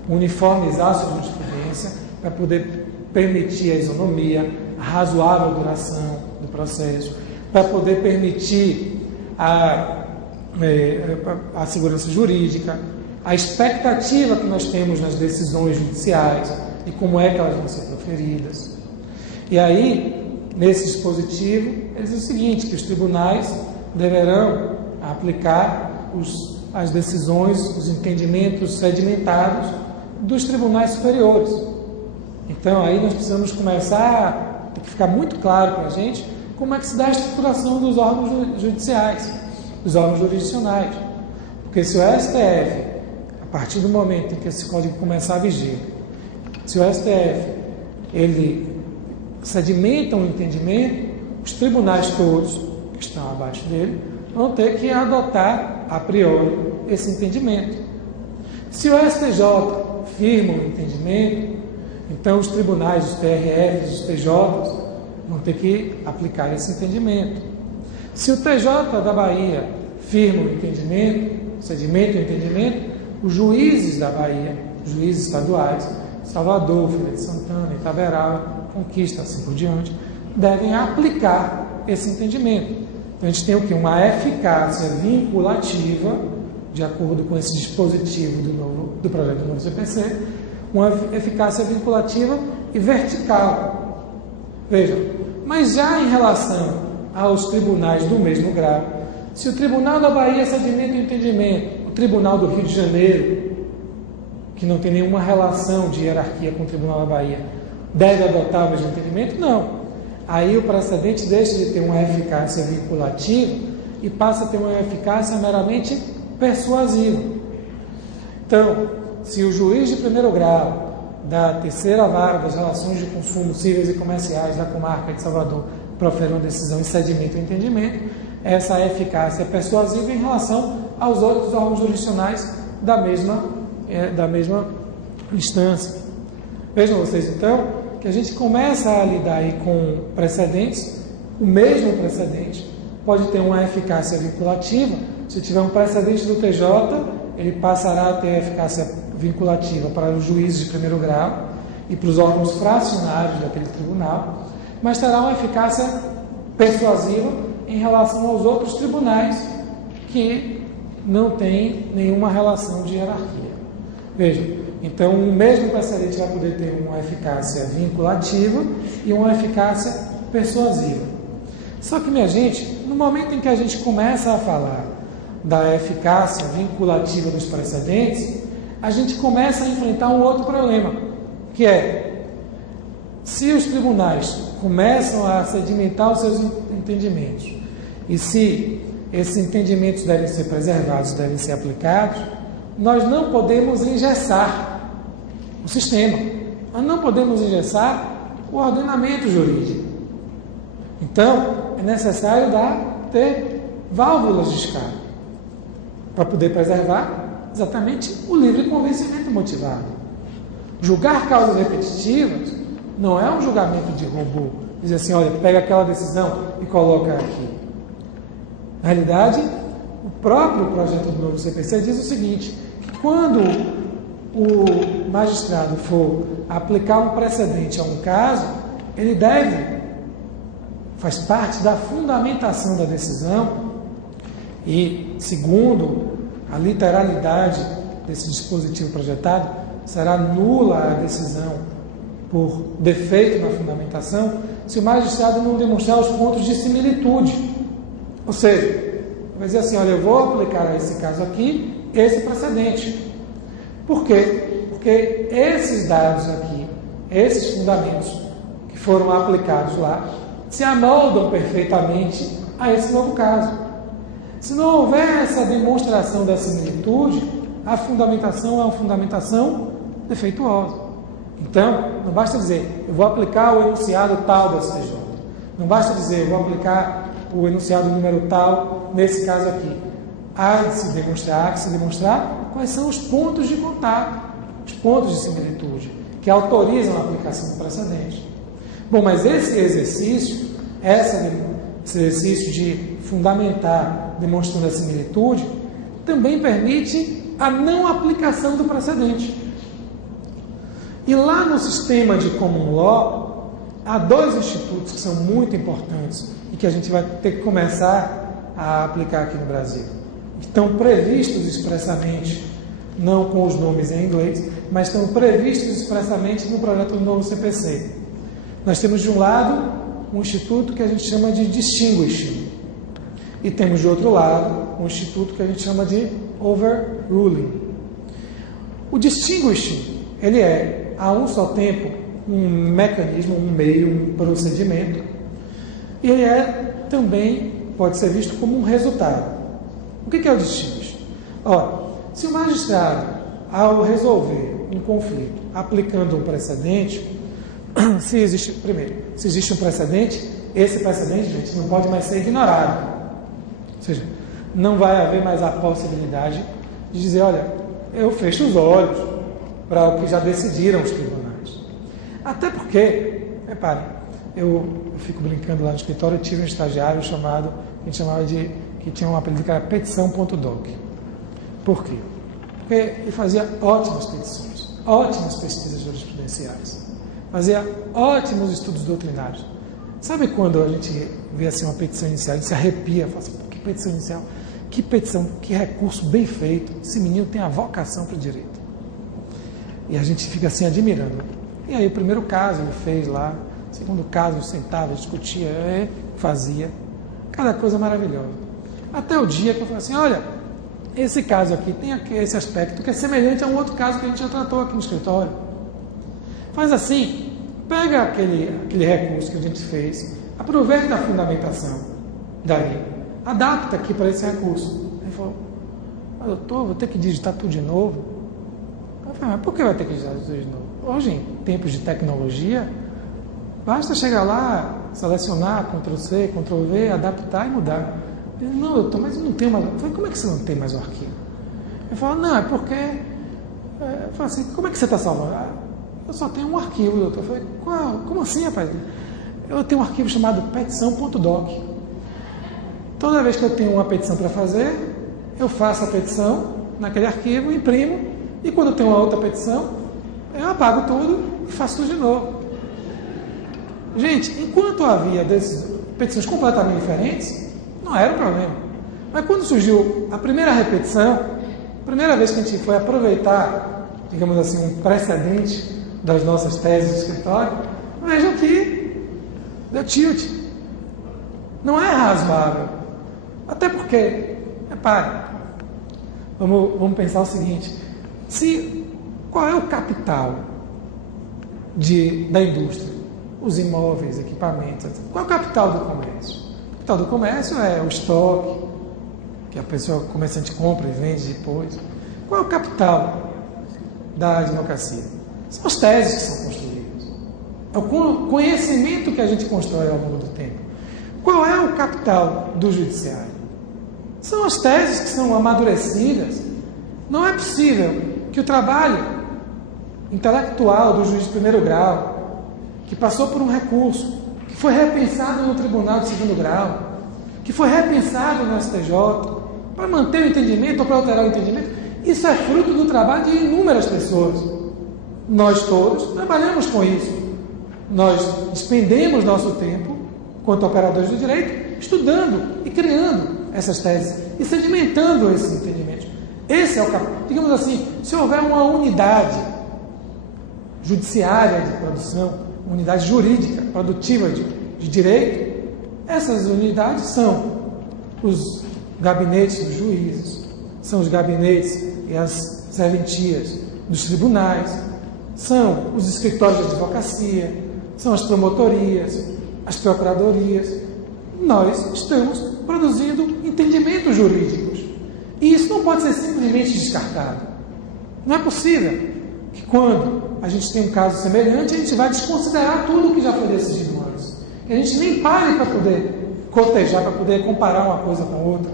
uniformizar a sua jurisprudência para poder permitir a isonomia, a razoável duração do processo, para poder permitir a segurança jurídica, a expectativa que nós temos nas decisões judiciais e como é que elas vão ser proferidas. E aí, nesse dispositivo, ele diz o seguinte, que os tribunais deverão aplicar as decisões, os entendimentos sedimentados dos tribunais superiores. Então, aí nós precisamos começar, tem que ficar muito claro para a gente como é que se dá a estruturação dos órgãos judiciais, dos órgãos jurisdicionais. Porque se o STF, a partir do momento em que esse código começar a vigir, se o STF, ele sedimenta um entendimento, os tribunais todos que estão abaixo dele vão ter que adotar, a priori, esse entendimento. Se o STJ firma um entendimento, então os tribunais, os TRFs, os TJs, vão ter que aplicar esse entendimento. Se o TJ da Bahia firma um entendimento, sedimenta o entendimento, os juízes da Bahia, os juízes estaduais, Salvador, Feira de Santana, Itaberaba, Conquista, assim por diante, devem aplicar esse entendimento. Então, a gente tem o quê? Uma eficácia vinculativa, de acordo com esse dispositivo do projeto do novo CPC, uma eficácia vinculativa e vertical. Vejam, mas já em relação aos tribunais do mesmo grau, se o Tribunal da Bahia sedimenta o entendimento, o Tribunal do Rio de Janeiro, que não tem nenhuma relação de hierarquia com o Tribunal da Bahia, deve adotar o mesmo entendimento? Não. Aí o precedente deixa de ter uma eficácia vinculativa e passa a ter uma eficácia meramente persuasiva. Então, se o juiz de primeiro grau da terceira vara das relações de consumo cíveis e comerciais da comarca de Salvador profere uma decisão e sedimenta o entendimento, essa eficácia é persuasiva em relação aos outros órgãos jurisdicionais da mesma instância. Vejam vocês, então, que a gente começa a lidar aí com precedentes, o mesmo precedente pode ter uma eficácia vinculativa. Se tiver um precedente do TJ, ele passará a ter eficácia vinculativa para os juízes de primeiro grau e para os órgãos fracionários daquele tribunal, mas terá uma eficácia persuasiva em relação aos outros tribunais que não têm nenhuma relação de hierarquia. Vejam, então o mesmo precedente vai poder ter uma eficácia vinculativa e uma eficácia persuasiva. Só que, minha gente, no momento em que a gente começa a falar da eficácia vinculativa dos precedentes, a gente começa a enfrentar um outro problema, que é, se os tribunais começam a sedimentar os seus entendimentos e se esses entendimentos devem ser preservados, devem ser aplicados, nós não podemos engessar o sistema, nós não podemos engessar o ordenamento jurídico. Então, é necessário ter válvulas de escape para poder preservar exatamente o livre convencimento motivado. Julgar causas repetitivas não é um julgamento de robô. Dizer assim, olha, pega aquela decisão e coloca aqui. Na realidade, o próprio projeto do novo CPC diz o seguinte, que quando o magistrado for aplicar um precedente a um caso, ele faz parte da fundamentação da decisão e, segundo a literalidade desse dispositivo projetado, será nula a decisão por defeito na fundamentação se o magistrado não demonstrar os pontos de similitude. Ou seja, vai dizer assim, olha, eu vou aplicar a esse caso aqui esse precedente. Por quê? Porque esses dados aqui, esses fundamentos que foram aplicados lá, se amoldam perfeitamente a esse novo caso. Se não houver essa demonstração da similitude, a fundamentação é uma fundamentação defeituosa. Então, não basta dizer, eu vou aplicar o enunciado tal da STJ. Não basta dizer, eu vou aplicar o enunciado número tal nesse caso aqui. Há de se demonstrar quais são os pontos de contato, os pontos de similitude, que autorizam a aplicação do precedente. Bom, mas esse exercício de fundamentar, demonstrando a similitude, também permite a não aplicação do precedente. E lá no sistema de common law, há dois institutos que são muito importantes e que a gente vai ter que começar a aplicar aqui no Brasil. Estão previstos expressamente, não com os nomes em inglês, mas estão previstos expressamente no projeto do novo CPC. Nós temos de um lado um instituto que a gente chama de distinguishing e temos de outro lado um instituto que a gente chama de overruling. O distinguishing, ele é a um só tempo um mecanismo, um meio, um procedimento, e ele também pode ser visto como um resultado. O que é o distinguishing? Ora, se o magistrado, ao resolver um conflito aplicando um precedente, se existe um precedente, esse precedente, gente, não pode mais ser ignorado. Ou seja, não vai haver mais a possibilidade de dizer, olha, eu fecho os olhos para o que já decidiram os tribunais. Até porque, repare, eu fico brincando lá no escritório, eu tive um estagiário chamado, que tinha um apelido que era petição.doc. Por quê? Porque ele fazia ótimas petições, ótimas pesquisas jurisprudenciais, fazia ótimos estudos doutrinários. Sabe quando a gente vê assim uma petição inicial, a gente se arrepia, fala assim, que petição inicial, que petição, que recurso bem feito, esse menino tem a vocação para o direito. E a gente fica assim admirando. E aí o primeiro caso ele fez lá, o segundo caso sentava, discutia, fazia, cada coisa maravilhosa. Até o dia que eu falei assim, olha, esse caso aqui tem esse aspecto que é semelhante a um outro caso que a gente já tratou aqui no escritório. Faz assim, pega aquele recurso que a gente fez, aproveita a fundamentação dali, adapta aqui para esse recurso. Ele falou, doutor, vou ter que digitar tudo de novo? Eu falei, mas por que vai ter que digitar tudo de novo? Hoje, em tempos de tecnologia, basta chegar lá, selecionar, Ctrl+C, Ctrl+V, adaptar e mudar. Ele, não, doutor, mas eu não tenho mais. Eu falei, como é que você não tem mais o arquivo? Ele falou, não, é porque... Eu falei assim, como é que você está salvando? Eu só tenho um arquivo, doutor. Eu falei, como assim, rapaz? Eu tenho um arquivo chamado petição.doc. Toda vez que eu tenho uma petição para fazer, eu faço a petição naquele arquivo, imprimo, e quando eu tenho uma outra petição, eu apago tudo e faço tudo de novo. Gente, enquanto havia petições completamente diferentes, não era um problema. Mas quando surgiu a primeira repetição, a primeira vez que a gente foi aproveitar, digamos assim, um precedente das nossas teses de escritório, vejam que deu tilt. Não é razoável. Até porque, repare, vamos pensar o seguinte, qual é o capital da indústria? Os imóveis, equipamentos, etc. Qual é o capital do comércio? O capital do comércio é o estoque, que a pessoa comerciante compra e vende depois. Qual é o capital da advocacia? São as teses que são construídas. É o conhecimento que a gente constrói ao longo do tempo. Qual é o capital do judiciário? São as teses que são amadurecidas. Não é possível que o trabalho intelectual do juiz de primeiro grau, que passou por um recurso, que foi repensado no tribunal de segundo grau, que foi repensado no STJ, para manter o entendimento ou para alterar o entendimento, isso é fruto do trabalho de inúmeras pessoas. Nós todos trabalhamos com isso. Nós despendemos nosso tempo, quanto operadores do direito, estudando e criando essas teses e sedimentando esses entendimentos. Esse é o capital. Digamos assim, se houver uma unidade judiciária de produção, uma unidade jurídica, produtiva de direito, essas unidades são os gabinetes dos juízes, são os gabinetes e as serventias dos tribunais, são os escritórios de advocacia, são as promotorias, as procuradorias. Nós estamos produzindo entendimentos jurídicos. E isso não pode ser simplesmente descartado. Não é possível que quando a gente tem um caso semelhante, a gente vai desconsiderar tudo o que já foi decidido antes. Que a gente nem pare para poder cotejar, para poder comparar uma coisa com outra.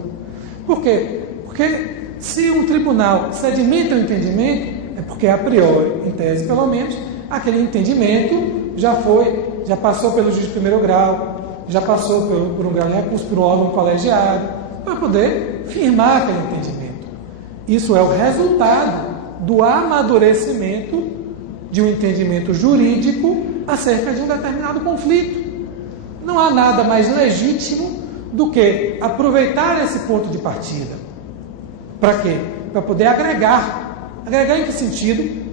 Por quê? Porque se um tribunal sedimenta o entendimento, é porque a priori, em tese pelo menos, aquele entendimento já passou pelo juiz de primeiro grau, já passou por um grau de recurso, por um órgão colegiado, para poder firmar aquele entendimento. Isso é o resultado do amadurecimento de um entendimento jurídico acerca de um determinado conflito. Não há nada mais legítimo do que aproveitar esse ponto de partida. Para quê? Para poder agregar. Agregar em que sentido?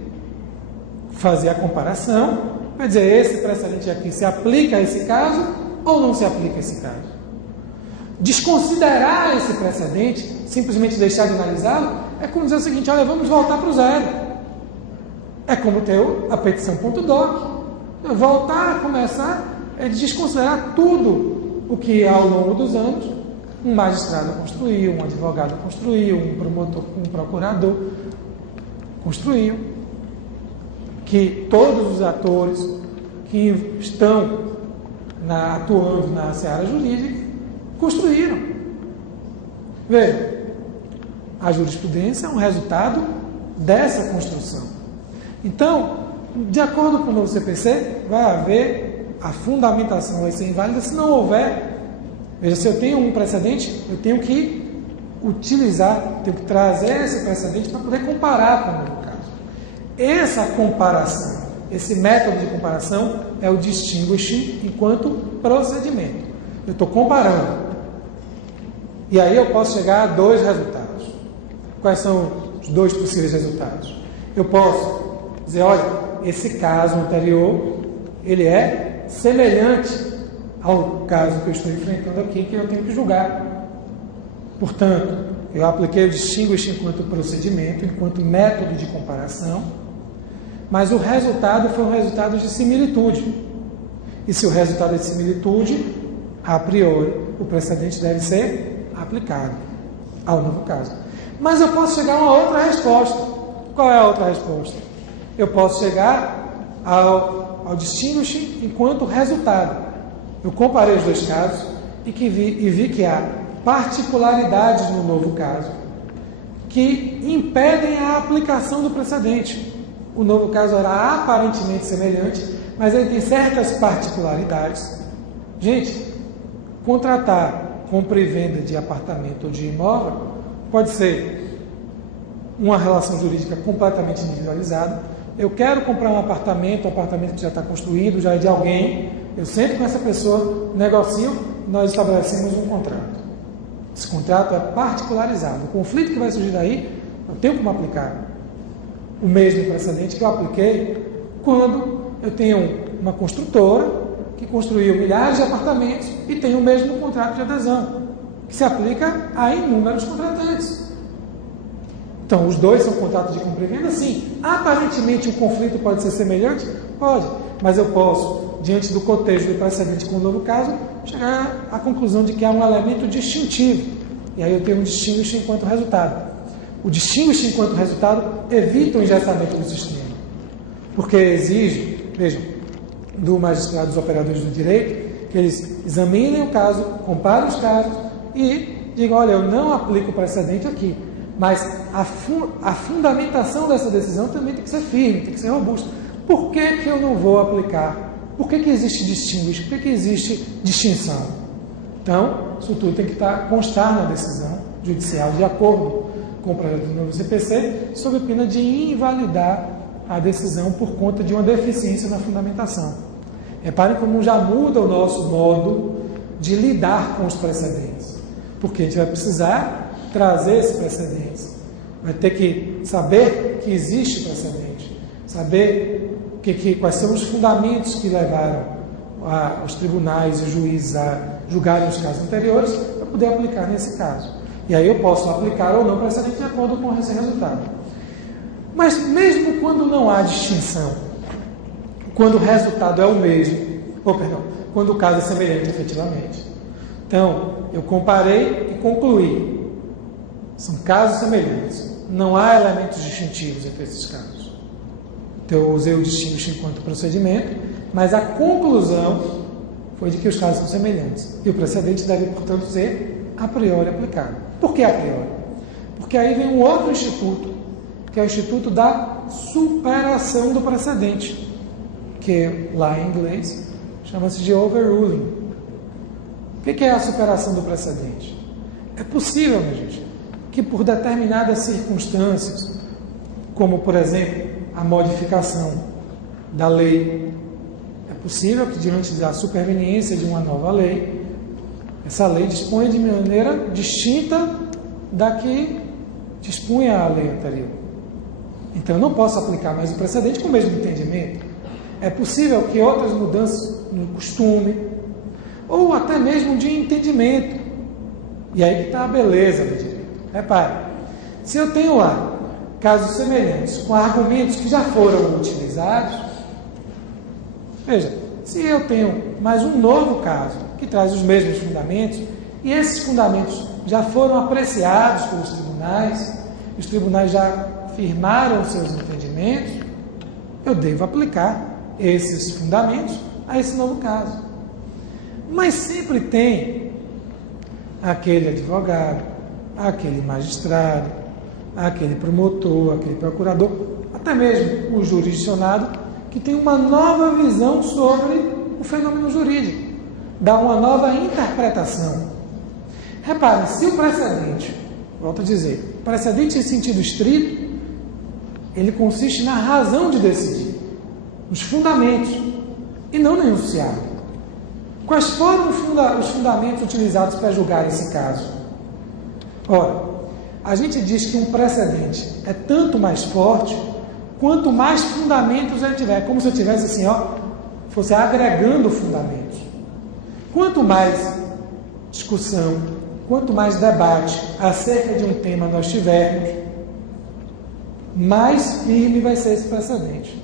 Fazer a comparação, para dizer, esse precedente aqui se aplica a esse caso ou não se aplica a esse caso. Desconsiderar esse precedente, simplesmente deixar de analisá-lo, é como dizer o seguinte, olha, vamos voltar para o zero. É como ter a petição.doc. Voltar a começar é desconsiderar tudo o que ao longo dos anos um magistrado construiu, um advogado construiu, um promotor, um procurador construiu, que todos os atores que estão atuando na seara jurídica construíram. Veja, a jurisprudência é um resultado dessa construção. Então, de acordo com o novo CPC, vai haver a fundamentação, vai ser inválida se não houver. Veja, se eu tenho um precedente, eu tenho que utilizar, tenho que trazer esse precedente para poder comparar com o novo caso. Essa comparação, esse método de comparação é o distinguishing enquanto procedimento. Eu estou comparando. E aí eu posso chegar a dois resultados. Quais são os dois possíveis resultados? Eu posso dizer, olha, esse caso anterior, ele é semelhante ao caso que eu estou enfrentando aqui, que eu tenho que julgar. Portanto, eu apliquei o distinguish enquanto procedimento, enquanto método de comparação, mas o resultado foi um resultado de similitude. E se o resultado é de similitude, a priori, o precedente deve ser aplicado ao novo caso. Mas eu posso chegar a uma outra resposta. Qual é a outra resposta? Eu posso chegar ao distinguish enquanto resultado. Eu comparei os dois casos e vi que há particularidades no novo caso que impedem a aplicação do precedente. O novo caso era aparentemente semelhante, mas ele tem certas particularidades. Gente, contratar compra e venda de apartamento ou de imóvel pode ser uma relação jurídica completamente individualizada. Eu quero comprar um apartamento que já está construído, já é de alguém. Eu sento com essa pessoa, negocio, nós estabelecemos um contrato. Esse contrato é particularizado. O conflito que vai surgir daí, eu tenho como aplicar o mesmo precedente que eu apliquei quando eu tenho uma construtora que construiu milhares de apartamentos e tem o mesmo contrato de adesão, que se aplica a inúmeros contratantes. Então, os dois são contratos de compra e venda? Sim. Aparentemente, o conflito pode ser semelhante? Pode. Mas eu posso, diante do cotejo do precedente com o novo caso, chegar à conclusão de que há um elemento distintivo. E aí eu tenho um distinguish enquanto resultado. O distinguish enquanto resultado evita o engessamento do sistema, porque exige, vejam, do magistrado dos operadores do direito, que eles examinem o caso, comparem os casos e digam, olha, eu não aplico o precedente aqui, mas a fundamentação dessa decisão também tem que ser firme, tem que ser robusta. Por que que eu não vou aplicar? Por que que existe distinguish? Por que que existe distinção? Então, isso tudo tem que constar na decisão judicial, de acordo com o projeto do novo CPC, sob pena de invalidar a decisão por conta de uma deficiência na fundamentação. Reparem como já muda o nosso modo de lidar com os precedentes, porque a gente vai precisar trazer esse precedente, vai ter que saber que existe precedente, saber quais são os fundamentos que levaram os tribunais e os juízes a julgarem os casos anteriores para poder aplicar nesse caso. E aí eu posso aplicar ou não precedente de acordo com esse resultado. Mas mesmo quando não há distinção, quando o resultado é o mesmo, quando o caso é semelhante efetivamente. Então, eu comparei e concluí. São casos semelhantes. Não há elementos distintivos entre esses casos. Então, eu usei o distinguish enquanto procedimento, mas a conclusão foi de que os casos são semelhantes. E o precedente deve, portanto, ser a priori aplicado. Por que a priori? Porque aí vem um outro instituto, que é o Instituto da Superação do Precedente, que lá em inglês chama-se de overruling. O que é a superação do precedente? É possível, minha gente, que por determinadas circunstâncias, como, por exemplo, a modificação da lei, é possível que, diante da superveniência de uma nova lei, essa lei disponha de maneira distinta da que dispunha a lei anterior. Então, eu não posso aplicar mais o precedente com o mesmo entendimento. É possível que outras mudanças no costume, ou até mesmo de entendimento. E aí que está a beleza do direito. Repare, se eu tenho lá casos semelhantes com argumentos que já foram utilizados, veja, se eu tenho mais um novo caso que traz os mesmos fundamentos, e esses fundamentos já foram apreciados pelos tribunais, os tribunais já firmaram seus entendimentos, eu devo aplicar esses fundamentos a esse novo caso. Mas sempre tem aquele advogado, aquele magistrado, aquele promotor, aquele procurador, até mesmo o jurisdicionado, que tem uma nova visão sobre o fenômeno jurídico, dá uma nova interpretação. Reparem, se o precedente, volto a dizer, precedente em sentido estrito, ele consiste na razão de decidir, nos fundamentos, e não no enunciado. Quais foram os fundamentos utilizados para julgar esse caso? Ora, a gente diz que um precedente é tanto mais forte quanto mais fundamentos ele tiver, como se eu tivesse assim, fosse agregando fundamentos. Quanto mais discussão, quanto mais debate acerca de um tema nós tivermos, mais firme vai ser esse precedente.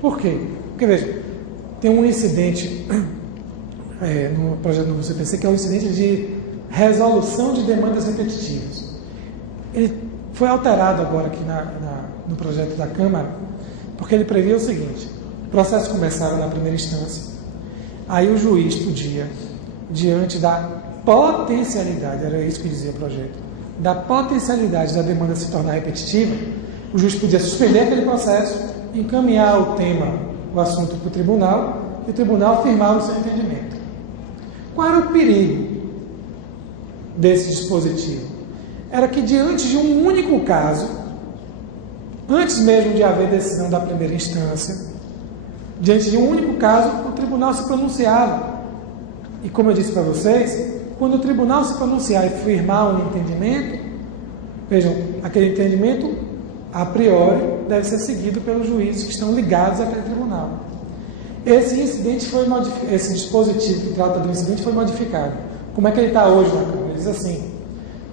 Por quê? Porque, veja, tem um incidente no projeto do CPC, que é o incidente de resolução de demandas repetitivas. Ele foi alterado agora aqui no projeto da Câmara, porque ele previa o seguinte: o processo começava na primeira instância, aí o juiz podia, diante da potencialidade, era isso que dizia o projeto, da potencialidade da demanda se tornar repetitiva, o juiz podia suspender aquele processo, encaminhar o assunto para o tribunal, e o tribunal firmava o seu entendimento. Qual era o perigo desse dispositivo? Era que, diante de um único caso, antes mesmo de haver decisão da primeira instância, diante de um único caso, o tribunal se pronunciava. E como eu disse para vocês, quando o tribunal se pronunciar e firmar um entendimento, vejam, aquele entendimento, a priori, deve ser seguido pelos juízes que estão ligados àquele tribunal. Esse dispositivo que trata do incidente foi modificado. Como é que ele está hoje na Câmara? Ele diz assim: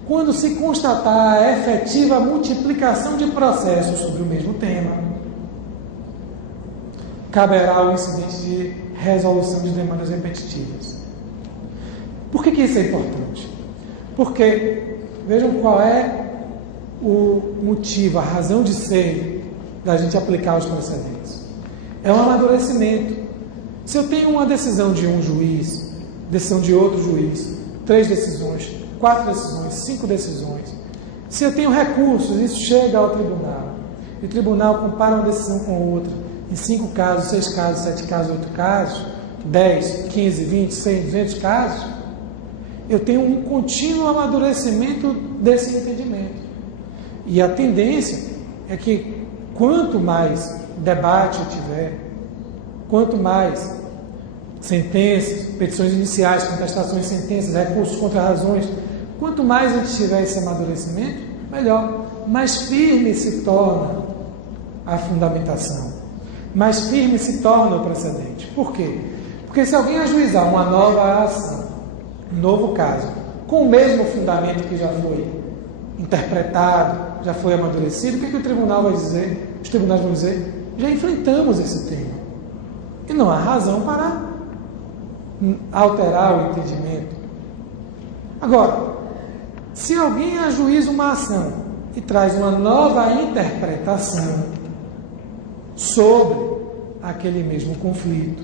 quando se constatar a efetiva multiplicação de processos sobre o mesmo tema, caberá o incidente de resolução de demandas repetitivas. Por que isso é importante? Porque, vejam qual é o motivo, a razão de ser da gente aplicar os precedentes. É um amadurecimento. Se eu tenho uma decisão de um juiz, decisão de outro juiz, 3 decisões, 4 decisões, 5 decisões, se eu tenho recursos, isso chega ao tribunal, e o tribunal compara uma decisão com outra, em 5 casos, 6 casos, 7 casos, 8 casos, 10, 15, 20, 100, 200 casos, eu tenho um contínuo amadurecimento desse entendimento. E a tendência é que quanto mais debate eu tiver, quanto mais sentenças, petições iniciais, contestações de sentenças, recursos contra razões, quanto mais a gente tiver esse amadurecimento, melhor. Mais firme se torna a fundamentação. Mais firme se torna o precedente. Por quê? Porque se alguém ajuizar uma nova ação, um novo caso, com o mesmo fundamento que já foi interpretado, já foi amadurecido, o que o tribunal vai dizer? Os tribunais vão dizer, já enfrentamos esse tema. E não há razão para alterar o entendimento. Agora, se alguém ajuiza uma ação e traz uma nova interpretação sobre aquele mesmo conflito,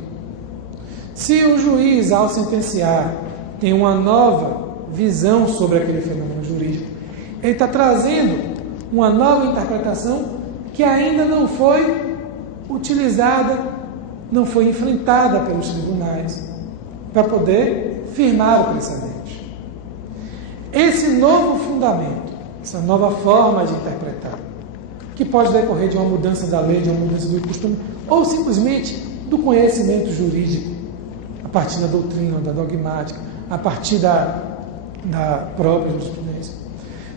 se o juiz, ao sentenciar, tem uma nova visão sobre aquele fenômeno jurídico, ele está trazendo uma nova interpretação que ainda não foi utilizada, não foi enfrentada pelos tribunais, para poder firmar o precedente. Esse novo fundamento, essa nova forma de interpretar, que pode decorrer de uma mudança da lei, de uma mudança do costume, ou simplesmente do conhecimento jurídico, a partir da doutrina, da dogmática, a partir da própria jurisprudência.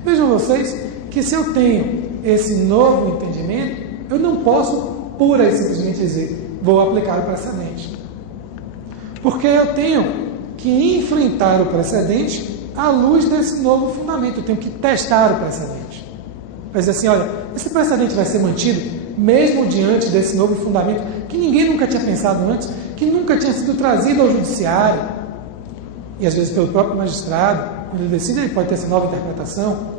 Vejam vocês que se eu tenho esse novo entendimento, eu não posso pura e simplesmente dizer, vou aplicar o precedente. Porque eu tenho que enfrentar o precedente à luz desse novo fundamento. Eu tenho que testar o precedente. Vai dizer assim, olha, esse precedente vai ser mantido mesmo diante desse novo fundamento que ninguém nunca tinha pensado antes, que nunca tinha sido trazido ao judiciário, e às vezes pelo próprio magistrado, quando ele decide, ele pode ter essa nova interpretação.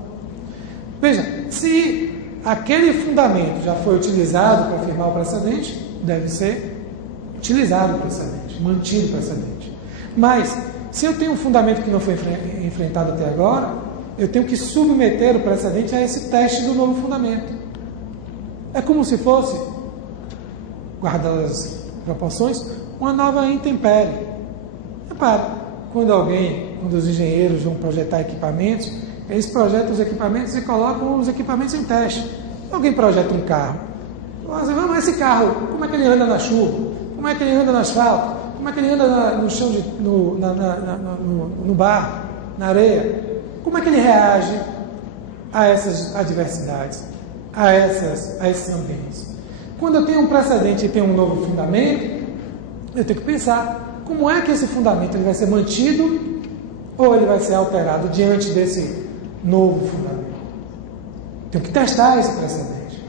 Veja, se aquele fundamento já foi utilizado para afirmar o precedente, deve ser utilizado o precedente, mantido o precedente. Mas, se eu tenho um fundamento que não foi enfrentado até agora, eu tenho que submeter o precedente a esse teste do novo fundamento. É como se fosse, guardando as proporções, uma nova intempérie. Repare, quando os engenheiros vão projetar equipamentos, eles projetam os equipamentos e colocam os equipamentos em teste. Alguém projeta um carro. Você, vamos, esse carro, como é que ele anda na chuva? Como é que ele anda no asfalto? Como é que ele anda no chão, no barro, na areia? Como é que ele reage a essas adversidades, a esses ambientes? Quando eu tenho um precedente e tenho um novo fundamento, eu tenho que pensar como é que esse fundamento ele vai ser mantido ou ele vai ser alterado diante desse novo fundamento. Tenho que testar esse precedente.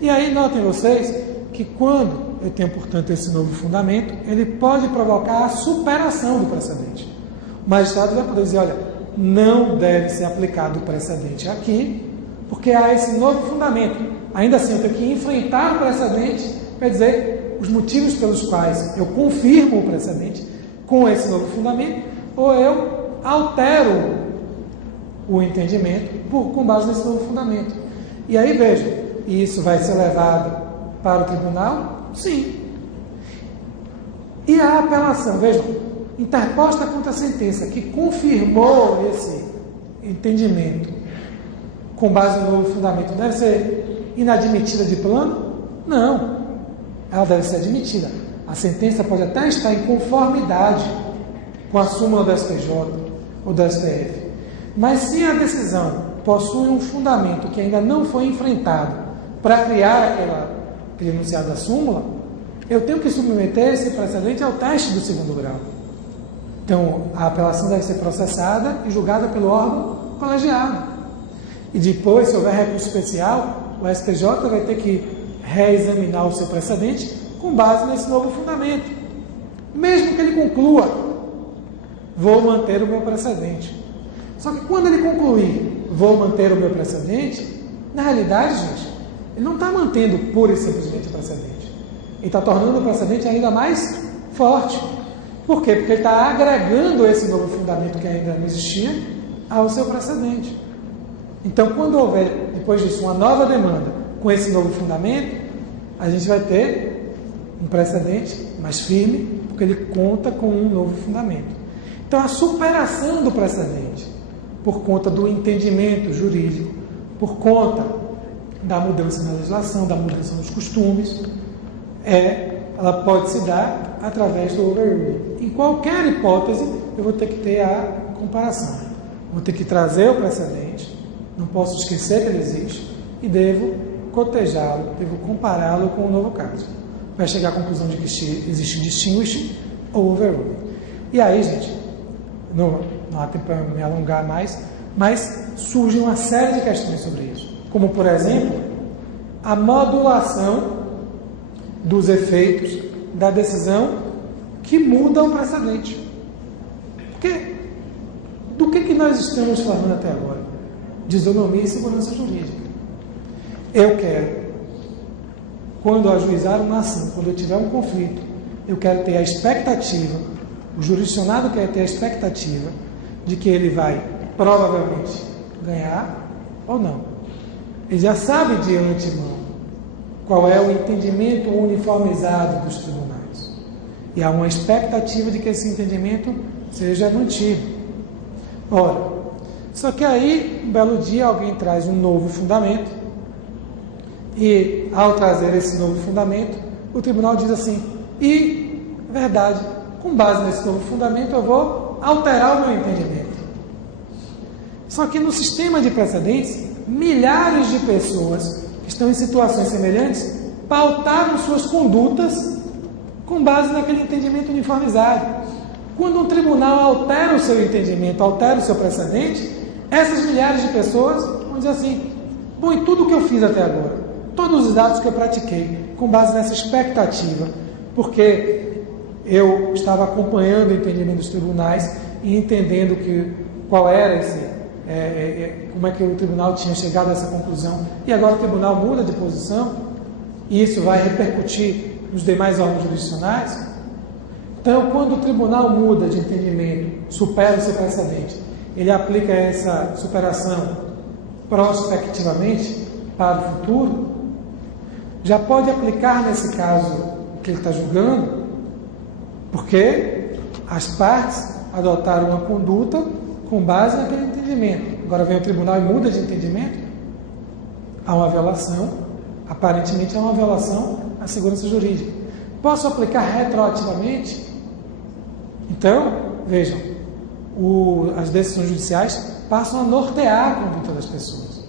E aí notem vocês que quando eu tenho, portanto, esse novo fundamento, ele pode provocar a superação do precedente. O magistrado vai poder dizer, olha, não deve ser aplicado o precedente aqui, porque há esse novo fundamento. Ainda assim, eu tenho que enfrentar o precedente para dizer os motivos pelos quais eu confirmo o precedente com esse novo fundamento, ou eu altero o entendimento com base nesse novo fundamento. E aí, vejam, isso vai ser levado para o tribunal? Sim. E a apelação, vejam, interposta contra a sentença que confirmou esse entendimento com base no novo fundamento, deve ser inadmitida de plano? Não. Ela deve ser admitida. A sentença pode até estar em conformidade com a súmula do STJ ou do STF. Mas se a decisão possui um fundamento que ainda não foi enfrentado para criar aquele enunciado da súmula, eu tenho que submeter esse precedente ao teste do segundo grau. Então, a apelação deve ser processada e julgada pelo órgão colegiado. E depois, se houver recurso especial, o STJ vai ter que reexaminar o seu precedente com base nesse novo fundamento. Mesmo que ele conclua, vou manter o meu precedente. Só que quando ele concluir, vou manter o meu precedente, na realidade, gente, ele não está mantendo pura e simplesmente o precedente. Ele está tornando o precedente ainda mais forte. Por quê? Porque ele está agregando esse novo fundamento que ainda não existia ao seu precedente. Então, quando houver, depois disso, uma nova demanda com esse novo fundamento, a gente vai ter um precedente mais firme, porque ele conta com um novo fundamento. Então, a superação do precedente, por conta do entendimento jurídico, por conta da mudança na legislação, da mudança nos costumes, ela pode se dar através do overruling. Em qualquer hipótese, eu vou ter que ter a comparação. Vou ter que trazer o precedente, não posso esquecer que ele existe, e devo cotejá-lo, devo compará-lo com o novo caso, para chegar à conclusão de que existe distinguishing ou overruling. E aí, gente, não há tempo para me alongar mais, mas surge uma série de questões sobre isso. Como, por exemplo, a modulação dos efeitos da decisão que muda o precedente. Porque do que nós estamos falando até agora? De isonomia e segurança jurídica. Eu quero, quando ajuizar uma ação, quando eu tiver um conflito, eu quero ter a expectativa, o jurisdicionado quer ter a expectativa de que ele vai provavelmente ganhar ou não. Ele já sabe de antemão qual é o entendimento uniformizado dos tribunais. E há uma expectativa de que esse entendimento seja mantido. Ora, só que aí, um belo dia, alguém traz um novo fundamento e, ao trazer esse novo fundamento, o tribunal diz assim, e, verdade, com base nesse novo fundamento, eu vou alterar o meu entendimento. Só que no sistema de precedentes, milhares de pessoas que estão em situações semelhantes pautaram suas condutas com base naquele entendimento uniformizado. Quando um tribunal altera o seu entendimento, altera o seu precedente, essas milhares de pessoas vão dizer assim, bom, e tudo o que eu fiz até agora, todos os atos que eu pratiquei, com base nessa expectativa, porque eu estava acompanhando o entendimento dos tribunais e entendendo qual era como é que o tribunal tinha chegado a essa conclusão, e agora o tribunal muda de posição, e isso vai repercutir nos demais órgãos jurisdicionais. Então, quando o tribunal muda de entendimento, supera o seu precedente, ele aplica essa superação prospectivamente para o futuro, já pode aplicar nesse caso que ele está julgando, porque as partes adotaram uma conduta com base naquele entendimento. Agora vem o tribunal e muda de entendimento, há uma violação, aparentemente há uma violação à segurança jurídica. Posso aplicar retroativamente? Então, vejam, as decisões judiciais passam a nortear a conduta das pessoas,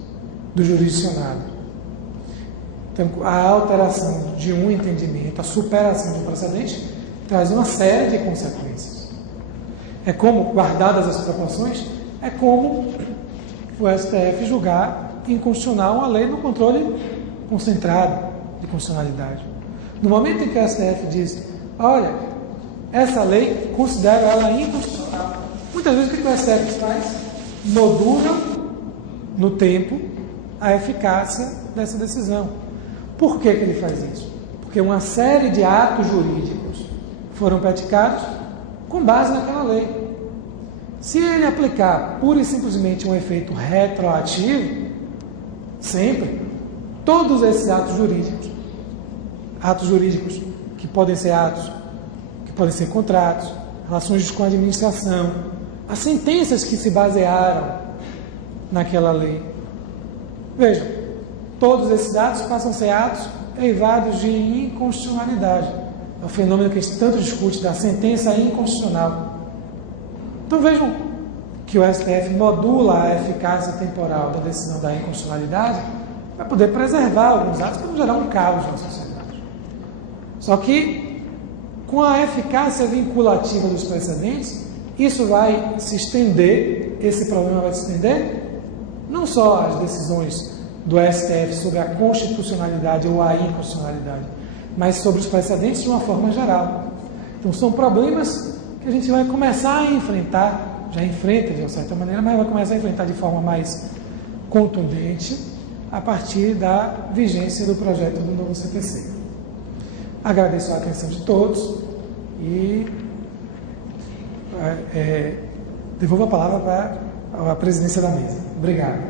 do jurisdicionado. Então, a alteração de um entendimento, a superação de um precedente, traz uma série de consequências. É como, guardadas as proporções, é como o STF julgar inconstitucional uma lei no controle concentrado de constitucionalidade. No momento em que o STF diz, olha, essa lei, considero ela inconstitucional. Muitas vezes o que o STF faz? Modula no tempo a eficácia dessa decisão. Por que ele faz isso? Porque uma série de atos jurídicos foram praticados com base naquela lei. Se ele aplicar pura e simplesmente um efeito retroativo, sempre, todos esses atos jurídicos que podem ser atos, que podem ser contratos, relações com a administração, as sentenças que se basearam naquela lei. Vejam, todos esses atos passam a ser atos eivados de inconstitucionalidade. É o fenômeno que a gente tanto discute da sentença inconstitucional. Então vejam que o STF modula a eficácia temporal da decisão da inconstitucionalidade para poder preservar alguns atos para não gerar um caos na sociedade. Só que, com a eficácia vinculativa dos precedentes, isso vai se estender, esse problema vai se estender, não só às decisões do STF sobre a constitucionalidade ou a inconstitucionalidade, mas sobre os precedentes de uma forma geral. Então, são problemas que a gente vai começar a enfrentar já enfrenta de uma certa maneira, mas vai começar a enfrentar de forma mais contundente a partir da vigência do projeto do novo CPC. Agradeço a atenção de todos e devolvo a palavra para a presidência da mesa. Obrigado.